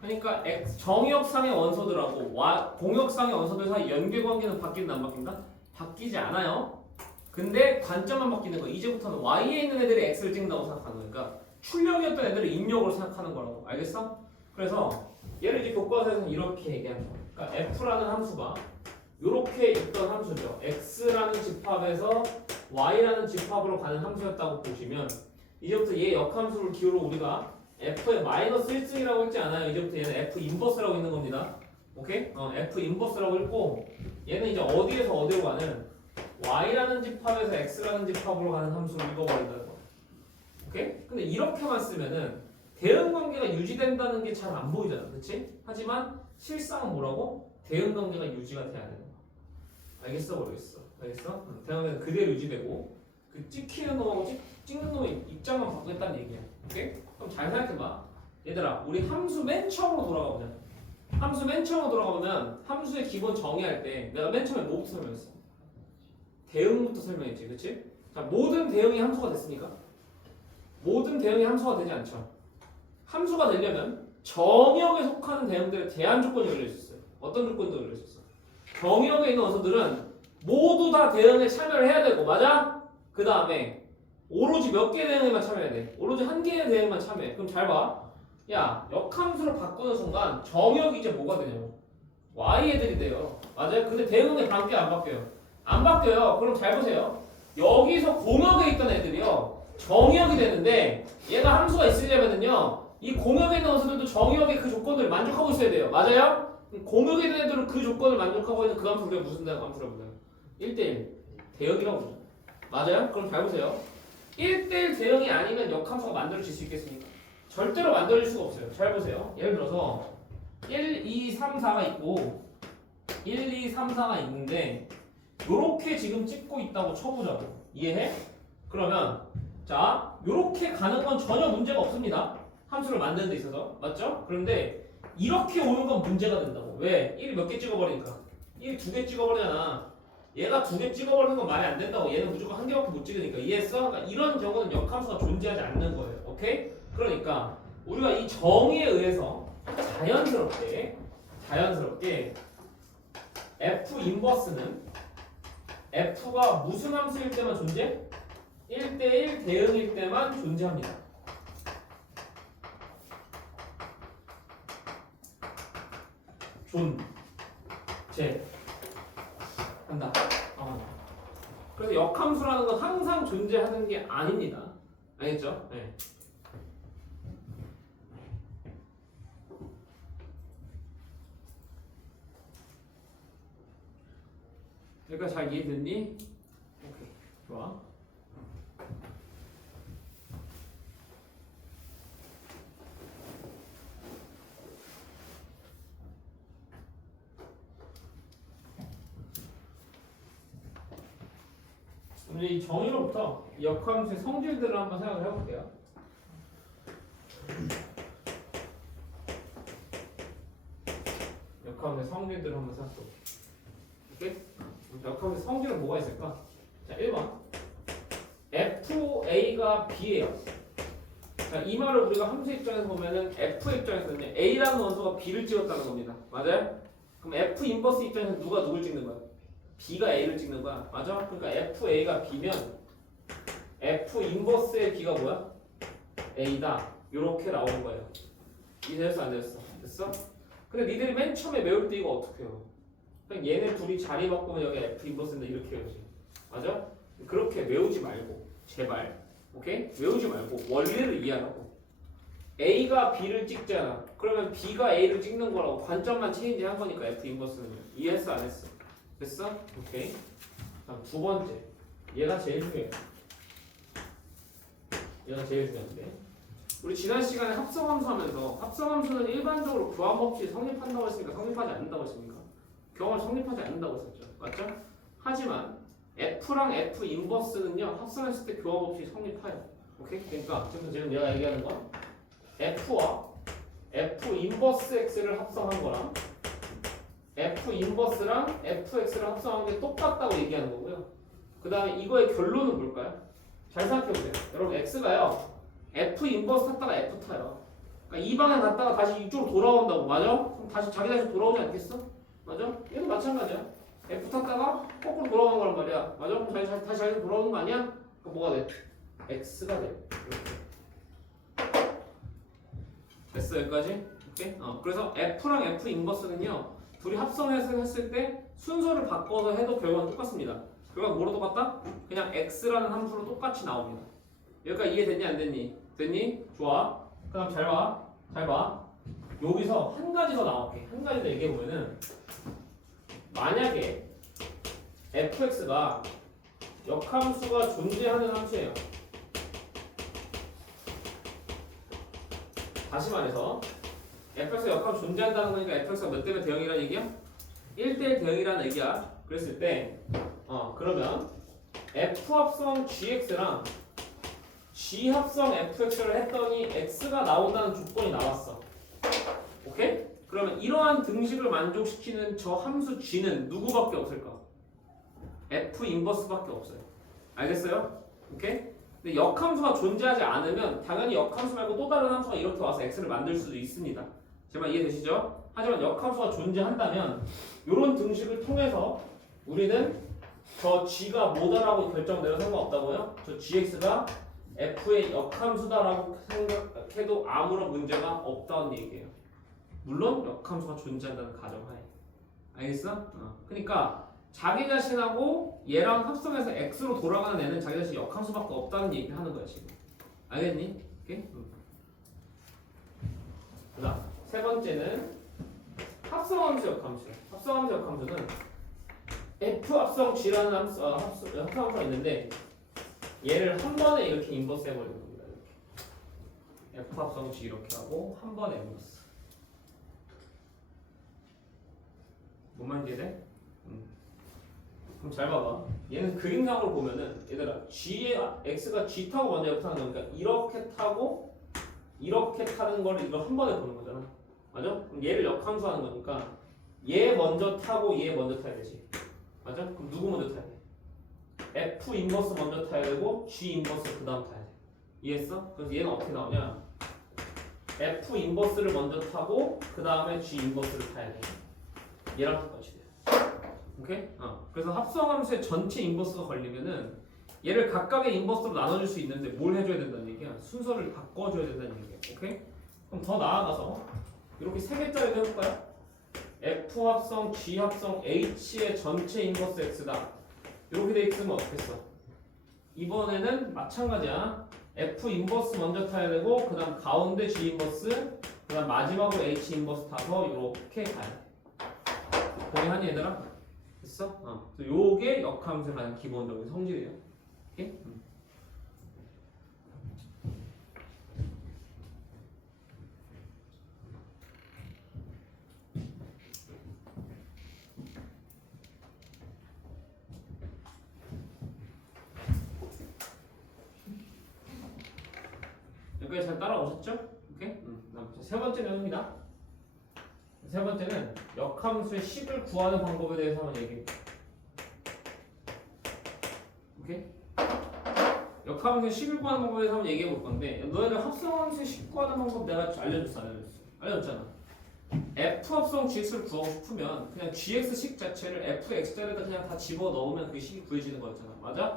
그러니까 정역상의 원소들하고 공역상의 원소들 사이 연결관계는 바뀌는다 안 바뀐다? 바뀌지 않아요. 근데 관점만 바뀌는 거. 이제부터는 y에 있는 애들이 x를 찍는다고 생각하는 거니까 출력이었던 애들을 입력으로 생각하는 거라고. 알겠어? 그래서 얘를 이제 교과서에서는 이렇게 얘기하는 거야. 그러니까 f라는 함수가 이렇게 있던 함수죠. x라는 집합에서 y라는 집합으로 가는 함수였다고 보시면 이제부터 얘 역함수를 기호로 우리가 f의 마이너스 1승이라고 했지 않아요. 이제부터 얘는 f 인버스라고 있는 겁니다. 오케이? f 인버스라고 읽고 얘는 이제 어디에서 어디로 가는 y라는 집합에서 x라는 집합으로 가는 함수를 읽어버린다는 거. 오케이? 근데 이렇게만 쓰면은 대응 관계가 유지된다는 게 잘 안 보이잖아. 그치? 하지만 실상은 뭐라고? 대응 관계가 유지가 돼야 되는 거야. 알겠어? 모르겠어? 알겠어? 대응 관계는 그대로 유지되고 그 찍히는 놈하고 찍는 놈의 입장만 바꾸겠다는 얘기야. 오케이? 그럼 잘 생각해봐. 얘들아, 우리 함수 맨 처음으로 돌아가보자. 함수 맨 처음으로 돌아가보면 함수의 기본 정의할 때 내가 맨 처음에 뭐부터 설명했어? 대응부터 설명했지, 그치? 자, 모든 대응이 함수가 됐습니까? 모든 대응이 함수가 되지 않죠. 함수가 되려면 정역에 속하는 대응들의 제한 조건이 걸려 있었어요. 어떤 조건이 걸려 있었어? 정역에 있는 원소들은 모두 다 대응에 참여를 해야 되고, 맞아? 그 다음에 오로지 몇 개의 대응에만 참여해야 돼. 오로지 한 개의 대응만 참여해. 그럼 잘 봐. 야, 역함수를 바꾸는 순간 정역이 이제 뭐가 되냐고. y 애들이 돼요. 맞아요? 근데 대응의 관계 안 바뀌어요. 안 바뀌어요. 그럼 잘 보세요. 여기서 공역에 있던 애들이요. 정역이 되는데 얘가 함수가 있으려면은요. 이 공역에 있는 원소들도 정역의 그 조건들을 만족하고 있어야 돼요. 맞아요? 공역에 있는 애들은 그 조건을 만족하고 있는 그 함수를 무슨 함수라고 불러요? 1대1 대역이라고 부르죠. 맞아요? 그럼 잘 보세요. 1대1 대응이 아니면 역함수가 만들어질 수 있겠습니까? 절대로 만들어질 수가 없어요. 잘 보세요. 예를 들어서 1, 2, 3, 4가 있고 1, 2, 3, 4가 있는데 요렇게 지금 찍고 있다고 쳐보자고. 이해해? 그러면 자, 요렇게 가는 건 전혀 문제가 없습니다. 함수를 만드는 데 있어서. 맞죠? 그런데 이렇게 오는 건 문제가 된다고. 왜? 1이 몇 개 찍어버리니까. 1이 2개 찍어버리잖아. 얘가 2개 찍어버리는 건 말이 안 된다고. 얘는 무조건 한 개밖에 못 찍으니까. 이해했어? 그러니까 이런 경우는 역함수가 존재하지 않는 거예요. 오케이? 그러니까 우리가 이 정의에 의해서 자연스럽게 f 인버스는 f가 무슨 함수일 때만 존재? 1대1 대응일 때만 존재합니다. 존재한다. 그래서 역함수라는 건 항상 존재하는 게 아닙니다. 알겠죠? 네. 여기까지 잘 이해됐니? 오케이, 좋아. 이제 이 정의로부터 이 역함수의 성질들을 한번 생각을 해볼게요. 역함수의 성질들을 한번 생각해볼게요. 오케이? 역함수의 성질은 뭐가 있을까? 자, 1번 FA가 B예요. 자, 이 말을 우리가 함수 입장에서 보면은 F 입장에서는 A라는 원소가 B를 찍었다는 겁니다. 맞아요? 그럼 F 인버스 입장에서 누가 누굴 찍는 거야? B가 A를 찍는 거야. 맞아? 그러니까 FA가 B면 F 인버스의 B가 뭐야? A다. 요렇게 나오는 거예요. 이해됐어? 안 됐어? 됐어? 근데 니들이 맨 처음에 외울 때 이거 어떻게 해요? 그냥 얘네 둘이 자리 바꾸면 여기 F 인버스인데 이렇게 해야지. 맞아? 그렇게 외우지 말고 제발. 오케이? 외우지 말고 원리를 이해하라고. A가 B를 찍잖아. 그러면 B가 A를 찍는 거라고 관점만 체인지 한 거니까 F 인버스는. 이해했어 안 했어? 됐어? 오케이. 다음 두 번째. 얘가 제일 중요해. 얘가 제일 중요한데. 우리 지난 시간에 합성함수 하면서 합성함수는 일반적으로 교환 없이 성립한다고 했습니까? 성립하지 않는다고 했습니까? 교환을 성립하지 않는다고 했었죠. 맞죠? 하지만 F랑 F 인버스는요 합성했을 때 교환 없이 성립해요. 오케이? 그러니까 지금 내가 얘기하는 건 F와 F 인버스 X를 합성한 거랑 F 인버스랑 FX를 합성한 게 똑같다고 얘기하는 거고요. 그 다음에 이거의 결론은 뭘까요? 잘 생각해보세요. 여러분 X가요 F 인버스 탔다가 F 타요. 그러니까 이 방향 갔다가 다시 이쪽으로 돌아온다고. 맞아? 그럼 다시 자기 다시 돌아오지 않겠어? 맞아? 얘도 마찬가지야. F 탔다가 거꾸로 돌아오는 거란 말이야. 맞아? 그럼 다시 자기 돌아오는 거 아니야? 그럼 뭐가 돼? X가 돼. 이렇게. 됐어 여기까지? 오케이? 그래서 F랑 F 인버스는요 둘이 합성해서 했을 때 순서를 바꿔서 해도 결과는 똑같습니다. 결과는 뭐로 똑같다? 그냥 X라는 함수로 똑같이 나옵니다. 여기까지 이해됐니 안 됐니? 됐니? 좋아. 그 다음 잘 봐. 잘 봐. 여기서 한 가지 더 나올게. 한 가지 더 얘기해보면은 만약에 fx가 역함수가 존재하는 함수예요. 다시 말해서 fx가 역함수 존재한다는 거니까 fx가 몇 대면 대형이라는 얘기야? 1대1 대형이라는 얘기야. 그랬을 때 그러면 f 합성 gx랑 g 합성 fx를 했더니 x가 나온다는 조건이 나왔어. 오케이? 그러면 이러한 등식을 만족시키는 저 함수 g는 누구밖에 없을까? f 인버스밖에 없어요. 알겠어요? 오케이? 근데 역함수가 존재하지 않으면 당연히 역함수 말고 또 다른 함수가 이렇게 와서 x를 만들 수도 있습니다. 제발 이해되시죠? 하지만 역함수가 존재한다면 이런 등식을 통해서 우리는 저 g가 뭐다라고 결정되는 상관없다고요? 저 gx가 f의 역함수다라고 생각해도 아무런 문제가 없다는 얘기예요. 물론 역함수가 존재한다는 가정하에. 알겠어? 그러니까 자기 자신하고 얘랑 합성해서 x로 돌아가는 애는 자기 자신 역함수밖에 없다는 얘기를 하는 거야 지금. 알겠니? 오케이? 그다음 세 번째는 합성함수 역함수야. 합성함수 역함수는 f 합성 g라는 합성함수가 있는데 얘를 한 번에 이렇게 인버스 해버리는 겁니다. 이렇게 f 합성 g 이렇게 하고 한 번에 인버스. 뭔 말인지 이해돼? 그럼 잘 봐봐. 얘는 그림상으로 보면은 얘들아 x가 g 타고 먼저 F 타는 거니까 이렇게 타고 이렇게 타는 거를 이거 한 번에 보는 거잖아. 맞아? 그럼 얘를 역함수하는 거니까 얘 먼저 타고 얘 먼저 타야 되지. 맞아? 그럼 누구 먼저 타야 돼? F 인버스 먼저 타야 되고 G 인버스 그 다음 타야 돼. 이해했어? 그래서 얘는 어떻게 나오냐? F 인버스를 먼저 타고 그 다음에 G 인버스를 타야 돼. 얘랑 똑같이 돼. 오케이? 그래서 합성함수의 전체 인버스가 걸리면은 얘를 각각의 인버스로 나눠줄 수 있는데 뭘 해줘야 된다는 얘기야? 순서를 바꿔줘야 된다는 얘기야. 오케이? 그럼 더 나아가서 이렇게 세 개짜리도 해볼까요? F 합성, G 합성, H의 전체 인버스 X다. 이렇게 돼 있으면 어떻겠어? 이번에는 마찬가지야. F 인버스 먼저 타야 되고 그 다음 가운데 G 인버스 그 다음 마지막으로 H 인버스 타서 이렇게 가야 돼. 동의하니 얘들아? 됐어? 요게 역함수의 가장 기본적인 성질이에요. 오케이? 여기까지 잘 따라오셨죠? 오케이? 세 번째 내용입니다. 세 번째는 역함수의 식을 구하는 방법에 대해서 한번 얘기해볼게요. 오케이? 역함수의 식을 구하는 방법에 대해서 한번 얘기해 볼 건데 너희들 합성함수의 식 구하는 방법 내가 알려줬어? 알려줬잖아. F 합성 gx를 구하고 싶으면 그냥 gx식 자체를 fx자리에다 그냥 다 집어넣으면 그 식이 구해지는 거였잖아. 맞아?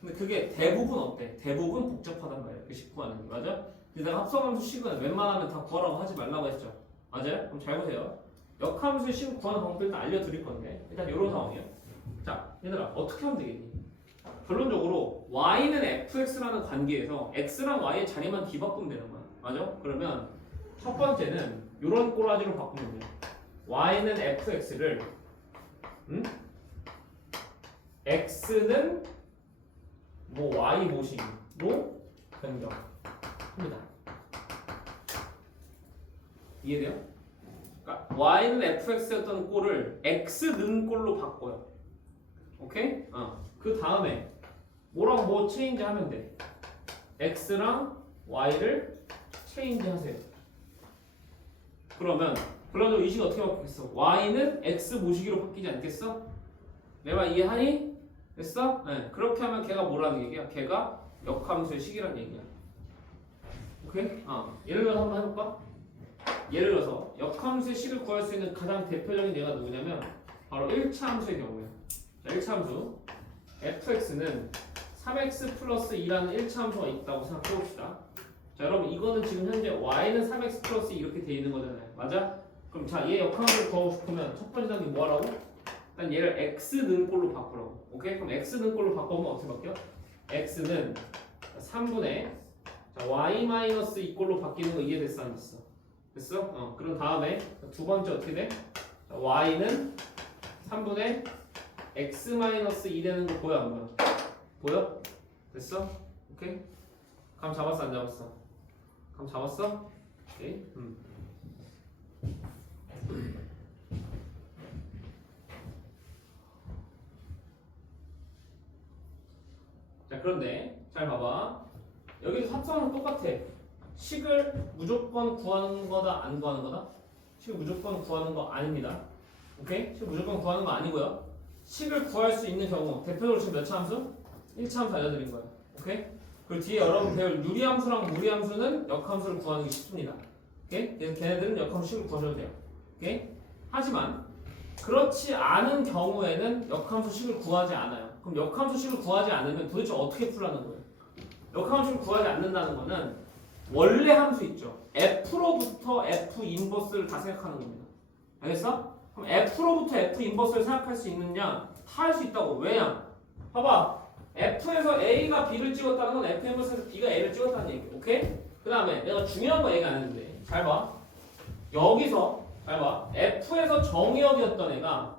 근데 그게 대부분 어때? 대부분 복잡하단 말이야. 그 식 구하는 게. 맞아? 근데 내가 합성함수 식은 웬만하면 다 구하라고 하지 말라고 했죠. 맞아요? 그럼 잘 보세요. 역함수의 식을 구하는 방법을 일단 알려드릴 건데 일단 이런 상황이에요. 자, 얘들아 어떻게 하면 되겠니? 결론적으로 y는 fx라는 관계에서 x랑 y의 자리만 뒤바꾸면 되는 거야. 맞아? 그러면 첫 번째는 이런 꼬라지로 바꾸면 돼. y는 fx를 x는 뭐 y 모식으로 변경합니다. 이해돼요? 그러니까 y는 fx였던 꼴을 x는 꼴로 바꿔요. 오케이? 그 다음에 뭐랑 뭐 체인지 하면 돼. x랑 y를 체인지 하세요. 그러면 의식 어떻게 바뀌겠어? y는 x 모시기로 바뀌지 않겠어? 내 말 이해하니? 됐어? 네. 그렇게 하면 걔가 뭐라는 얘기야? 걔가 역함수의 식이라는 얘기야. 오케이? 예를 들어서 한번 해볼까? 예를 들어서 역함수의 식을 구할 수 있는 가장 대표적인 예가 누구냐면 바로 1차 함수의 경우예요. 자, 1차 함수 fx는 3x 플러스 2라는 1차 함수가 있다고 생각해봅시다. 자, 여러분 이거는 지금 현재 y는 3x 플러스 2 이렇게 돼 있는 거잖아요. 맞아? 그럼 자, 얘 역함수를 구하고 싶으면 첫 번째 단계 뭐 하라고? 일단 얘를 x는 꼴로 바꾸라고. 오케이? 그럼 x는 꼴로 바꾸면 어떻게 바뀌어? x는 3분의 y-2 꼴로 바뀌는 거 이해됐어 안 됐어? 됐어? 그럼 다음에 두 번째 어떻게 돼? 자, y는 3분의 x-2 되는 거 보여 안 보여? 보여? 됐어? 오케이? 감 잡았어 안 잡았어? 감 잡았어? 오케이? 자, 그런데 잘 봐봐. 여기서 합성은 똑같아. 식을 무조건 구하는 거다 안 구하는 거다? 식을 무조건 구하는 거 아닙니다. 오케이? 식을 무조건 구하는 거 아니고요. 식을 구할 수 있는 경우 대표적으로 지금 몇 차 함수? 1차 함수 알려드린 거예요. 오케이? 그리고 뒤에 여러분 배울 유리함수랑 무리함수는 역함수를 구하는 게 쉽습니다. 오케이? 그래서 걔네들은 역함수 식을 구하셔도 돼요. 오케이? 하지만 그렇지 않은 경우에는 역함수 식을 구하지 않아요. 그럼 역함수 식을 구하지 않으면 도대체 어떻게 풀라는 거예요? 역함수 식을 구하지 않는다는 거는 원래 함수 있죠. f로부터 f 인버스를 다 생각하는 겁니다. 알겠어? 그럼 f로부터 f 인버스를 생각할 수 있느냐? 다 할 수 있다고. 왜냐? 봐봐. f에서 a가 b를 찍었다는 건 f 인버스에서 b가 a를 찍었다는 얘기. 오케이? 그 다음에 내가 중요한 거 얘기 안 했는데 잘 봐. 여기서 잘 봐. f에서 정의역이었던 애가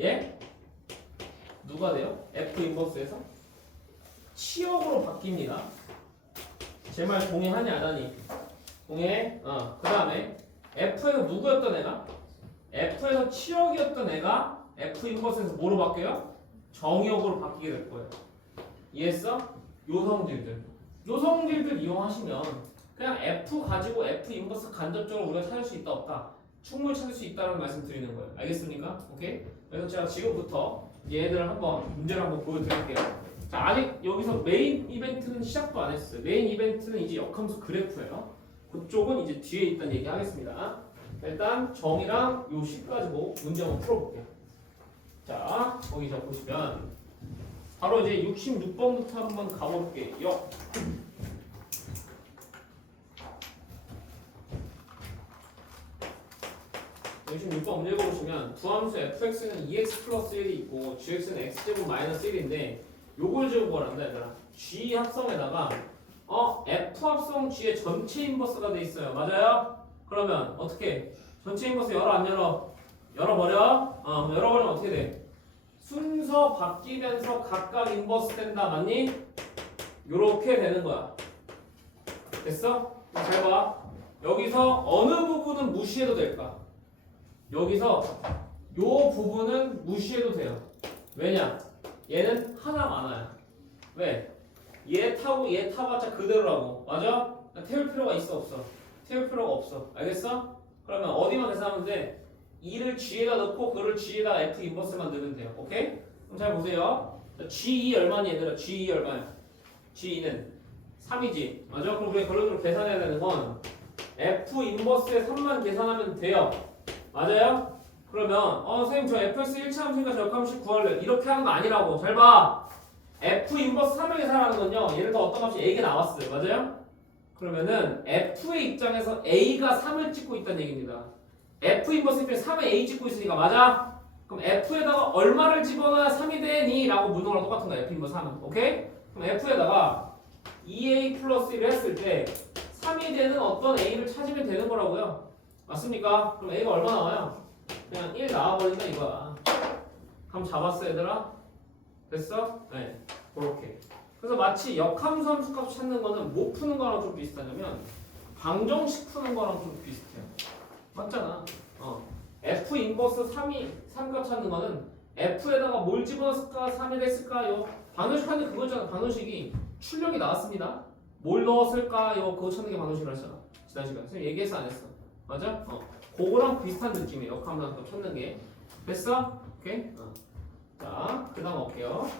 얘 누가 돼요? f 인버스에서 치역으로 바뀝니다. 제 말 동의하니 안 하니? 동의해? 그 다음에 F에서 누구였던 애가? F에서 치역이었던 애가 F 인버스에서 뭐로 바뀌어요? 정의역으로 바뀌게 될 거예요. 이해했어? 요 성질들 이용하시면 그냥 F 가지고 F 인버스 간접적으로 우리가 찾을 수 있다 없다 충분히 찾을 수 있다는 말씀 드리는 거예요. 알겠습니까? 오케이? 그래서 제가 지금부터 얘들을 한번 문제를 한번 보여드릴게요. 자, 아직 여기서 메인 이벤트는 시작도 안 했어요. 메인 이벤트는 이제 역함수 그래프예요. 그쪽은 이제 뒤에 있다는 얘기 하겠습니다. 일단 정의랑 요 식 가지고 문제 한번 풀어볼게요. 자, 거기서 보시면 바로 이제 66번부터 한번 가볼게요. 66번 문제 보시면 두 함수 fx는 2x 플러스 1이 있고 gx는 x제곱 마이너스 1인데 요걸 지금 뭐란다 얘들아? G 합성에다가 F 합성 G의 전체 인버스가 돼 있어요. 맞아요? 그러면 어떻게? 전체 인버스 열어 안 열어? 열어버려? 열어버리면 어떻게 돼? 순서 바뀌면서 각각 인버스 된다. 맞니? 요렇게 되는 거야. 됐어? 잘 봐. 여기서 어느 부분은 무시해도 될까? 여기서 요 부분은 무시해도 돼요. 왜냐? 얘는 하나 많아요. 왜? 얘 타고 얘 타봤자 그대로라고. 맞아? 태울 필요가 있어 없어? 태울 필요가 없어. 알겠어? 그러면 어디만 계산하면 돼? 2를 G에다 넣고 그를 G에다 F 인버스만 넣으면 돼요. 오케이? 그럼 잘 보세요. G2 얼마니 얘들아? G2 얼마야? G2는 3이지. 맞아? 그럼 우리가 결론적으로 계산해야 되는 건 F 인버스에 3만 계산하면 돼요. 맞아요? 그러면 선생님 저 fx 1차 함수니까 저 역함식 구할래 이렇게 하는 거 아니라고. 잘 봐. f 인버스 3을 계산하는 건요 예를 들어 어떤 값이 a가 나왔어요. 맞아요? 그러면은 f의 입장에서 a가 3을 찍고 있다는 얘기입니다. F 인버스 때 3에 A 찍고 있으니까 맞아? 그럼 F에다가 얼마를 집어넣어야 3이 되니? 라고 묻는 거랑 똑같은 거야. F 인버스 하면. 오케이? 그럼 F에다가 2A 플러스 1을 했을 때 3이 되는 어떤 A를 찾으면 되는 거라고요. 맞습니까? 그럼 A가 얼마 나와요? 그냥 1 나와버린다 이거야. 감 잡았어 얘들아? 됐어? 네. 그렇게. 그래서 마치 역함수 함수값 찾는 거는 뭐 푸는 거랑 좀 비슷하냐면 방정식 푸는 거랑 좀 비슷해요. 맞잖아. F 인버스 3값 찾는 거는 F에다가 뭘 집어넣었을까? 3이 됐을까요? 방정식 하는 게 그거잖아. 방정식이 출력이 나왔습니다. 뭘 넣었을까요? 그거 찾는 게 방정식이라 했잖아. 지난 시간에. 선생님 얘기해서 안 했어. 맞아? 그거랑 비슷한 느낌이에요. 역함수 함수값 찾는 게. 됐어? 오케이? 자, 그 다음 올게요.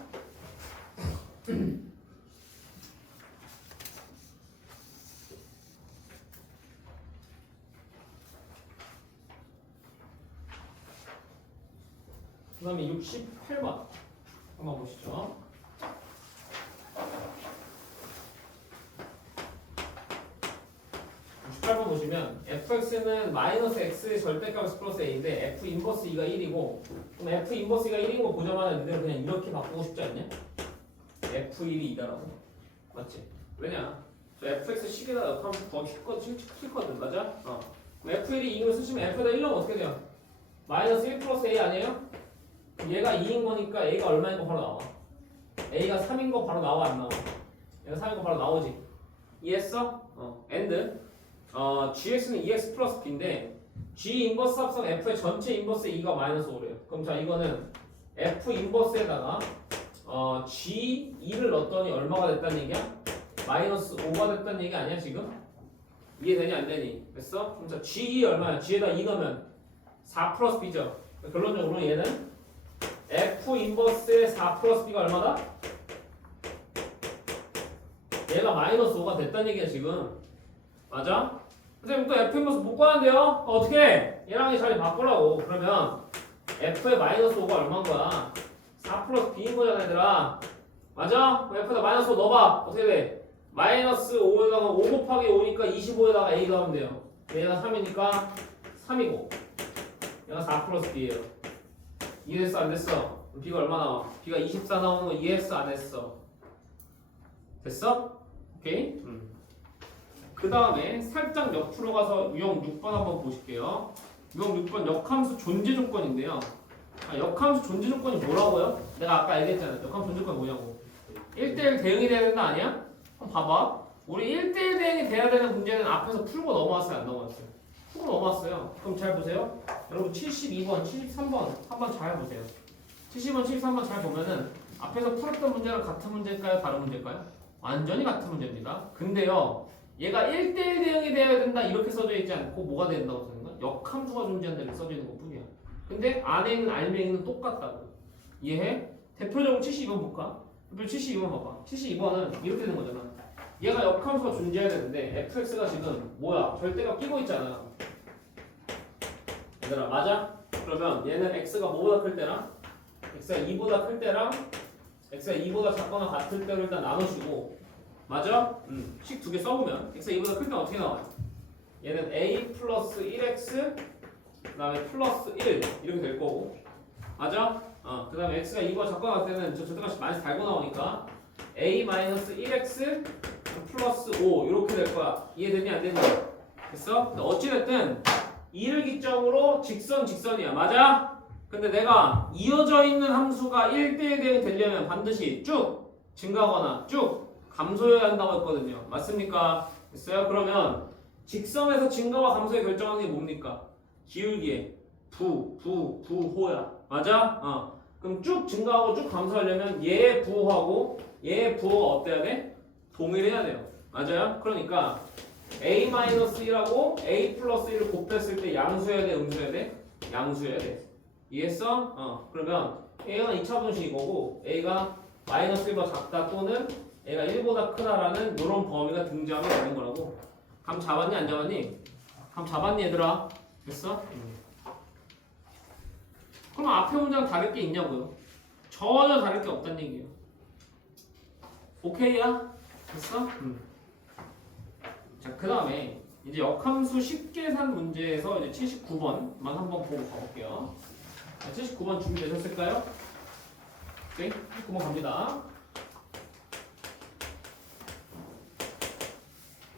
그 다음에 68번 한번 보시죠. 68번 보시면 fx는 마이너스 x의 절대값 플러스 a인데 f 인버스 2가 1이고 그럼 f 인버스 2가 1인 거 보자마자 너희들 그냥 이렇게 바꾸고 싶지 않냐? f1이 2다라고. 맞지? 왜냐? 저 fx 식에다 역하면 더 싫거든. 맞아? 그럼 f1이 2를 쓰시면 f에다 1 넣으면 어떻게 돼요? 마이너스 1 플러스 a 아니에요? 얘가 2인 거니까 a가 얼마인 거 바로 나와. a가 3인 거 바로 나와 안 나와? 얘가 3인 거 바로 나오지. 이해했어? and gx는 2x 플러스 b인데 g 인버스 합성 f의 전체 인버스 2가 마이너스 5래요. 그럼 자 이거는 f 인버스에다가 g 2를 넣었더니 얼마가 됐다는 얘기야? 마이너스 5가 됐다는 얘기 아니야 지금? 이해되니 안 되니? 됐어? 그럼 자 g 얼마야? g에다 2 넣으면 4 플러스 b죠. 결론적으로 얘는 f 인버스의 4 플러스 b가 얼마다? 얘가 마이너스 5가 됐다는 얘기야 지금. 맞아? 선생님 또 f 인버스 못 구하는데요? 어떻게 해? 얘랑 이 자리 바꾸라고. 그러면 f의 마이너스 5가 얼마인 거야? 4 플러스 b인 거잖아 얘들아. 맞아? f에다 마이너스 5 넣어봐. 어떻게 돼? 마이너스 5에다가 5 곱하기 5니까 25에다가 a 더하면 돼요. 얘가 3이니까 3이고 얘가 4 플러스 b예요. 이해했어 안 됐어? 그럼 b가 얼마 나와? b가 24 나오는 거 이해했어 안 했어? 됐어? 오케이? 그 다음에 살짝 옆으로 가서 유형 6번 한번 보실게요. 유형 6번 역함수 존재 조건인데요. 역함수 존재 조건이 뭐라고요? 내가 아까 얘기했잖아요. 역함수 존재 조건이 뭐냐고. 1대1 대응이 돼야 된다 아니야? 한번 봐봐. 우리 1대1 대응이 돼야 되는 문제는 앞에서 풀고 넘어왔어요 안 넘어왔어요? 풀고 넘어왔어요. 그럼 잘 보세요. 여러분 72번, 73번 한번 잘 보세요. 70번, 73번 잘 보면은 앞에서 풀었던 문제랑 같은 문제일까요? 다른 문제일까요? 완전히 같은 문제입니다. 근데요. 얘가 1대1 대응이 되어야 된다 이렇게 써져 있지 않고 뭐가 된다고 써있는 거야? 역함수가 존재한다 이렇게 써져 있는 것 뿐이야. 근데 안에 있는 알맹이는 똑같다고. 이해해? 대표적으로 72번 볼까? 대표 72번 봐봐. 72번은 이렇게 되는 거잖아. 얘가 역함수가 존재해야 되는데 fx가 지금 뭐야? 절대가 끼고 있잖아. 얘들아 맞아? 그러면 얘는 x가 뭐보다 클 때랑 x가 2보다 클 때랑 x가 2보다 작거나 같을 때를 일단 나눠주고 맞아? 식 두 개 써보면 x가 2보다 클 때 어떻게 나와요? 얘는 a 플러스 1x 그 다음에 플러스 1 이렇게 될 거고 맞아? 그 다음에 x가 2보다 작거나 같을 때는 저 절대값이 마이너스 달고 나오니까 a 마이너스 1x 플러스 5 이렇게 될 거야. 이해되니 안 되니? 됐어? 근데 어찌됐든 2를 기점으로 직선이야. 맞아? 근데 내가 이어져 있는 함수가 1대1 대응이 되려면 반드시 쭉 증가하거나 쭉 감소해야 한다고 했거든요. 맞습니까? 됐어요? 그러면 직선에서 증가와 감소에 결정하는 게 뭡니까? 기울기의 부호야. 맞아? 그럼 쭉 증가하고 쭉 감소하려면 얘의 부호하고 얘의 부호가 어때야 돼? 동일해야 돼요. 맞아요? 그러니까 a-1하고 a 플러스 1을 곱했을 때 양수해야 돼? 음수해야 돼? 양수해야 돼. 이해했어? 그러면 a가 2차분식인 거고 a가 마이너스 1보다 작다 또는 a가 1보다 크다라는 이런 범위가 등장하면 되는 거라고. 감 잡았니 안 잡았니? 감 잡았니 얘들아? 됐어? 그럼 앞에 문장 다를 게 있냐고요? 전혀 다를 게 없다는 얘기예요. 오케이야? 됐어? 자, 그 다음에 이제 역함수 쉽계산 문제에서 이제 79번만 한번 보고 가볼게요. 79번 준비되셨을까요? 오케이, 79번 갑니다.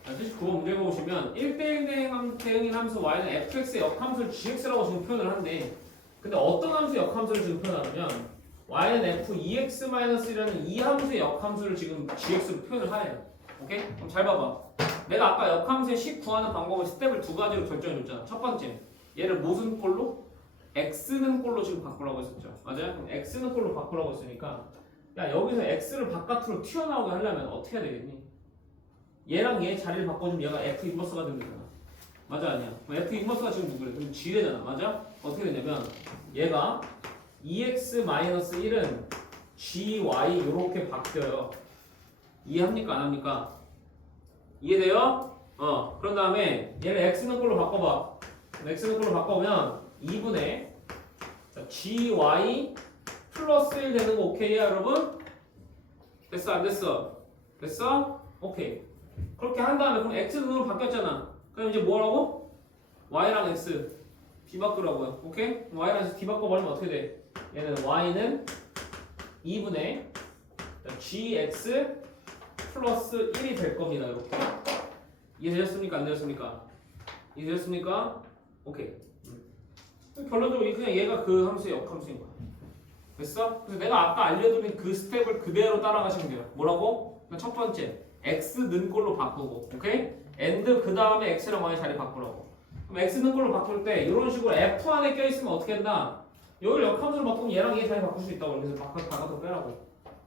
79번 문제 보시면 1대1 대응인 함수 y는 fx의 역함수를 gx라고 지금 표현을 한대. 근데 어떤 함수의 역함수를 지금 표현하냐면 y는 f2x-1이라는 이 함수의 역함수를 지금 gx로 표현을 하래요. 오케이? 그럼 잘 봐봐. 내가 아까 역함수의 식 구하는 방법을 스텝을 두 가지로 결정해 줬잖아. 첫 번째, 얘를 무슨 꼴로? x는 꼴로 지금 바꾸라고 했었죠. 맞아요? 그럼 x는 꼴로 바꾸라고 했으니까 야 여기서 x를 바깥으로 튀어나오게 하려면 어떻게 해야 되겠니? 얘랑 얘 자리를 바꿔주면 얘가 f 인버스가 되는 거잖아. 맞아 아니야? 그럼 f 인버스가 지금 누구래? 그럼 g래잖아. 맞아? 어떻게 되냐면 얘가 2x-1은 gy 요렇게 바뀌어요. 이해합니까? 안 합니까? 이해돼요? 그런 다음에 얘를 x는 꼴로 바꿔봐. x는 꼴로 바꿔보면 2분의 gy 플러스 1 되는 거 오케이야 여러분? 됐어 안 됐어? 됐어? 오케이. 그렇게 한 다음에 그럼 x는으로 바뀌었잖아. 그럼 이제 뭐라고? y랑 x 뒤바꾸라고요. 오케이? y랑 x 뒤바꿔버리면 어떻게 돼? 얘는 y는 2분의 gx 플러스 1이 될 겁니다. 이렇게. 이해되셨습니까? 안 되셨습니까? 이해되셨습니까? 오케이. 결론적으로 그냥 얘가 그 함수의 역함수인 거야. 됐어? 그래서 내가 아까 알려드린 그 스텝을 그대로 따라가시면 돼요. 뭐라고? 첫 번째, x는 꼴로 바꾸고, 오케이? and 그 다음에 x랑 y 자리 바꾸라고. 그럼 x는 꼴로 바꿀 때 이런 식으로 f 안에 껴있으면 어떻게 한다? 여기를 역함수로 바꾸면 얘랑 얘 자리 바꿀 수 있다고. 그래서 바깥으로 빼라고.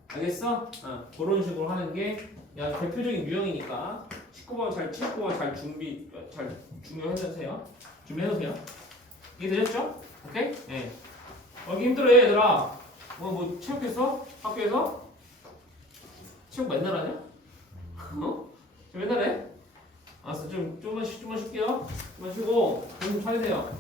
알겠어? 그런 식으로 하는 게 대표적인 유형이니까 19번 잘 준비해주세요. 준비해주세요. 이해되셨죠? 오케이? 네. 여기 힘들어 얘들아. 뭐 체육했어? 학교에서? 체육 맨날 하냐? 맨날 해? 알았어. 좀만 쉴게요. 좀만 쉬고 좀 차리세요.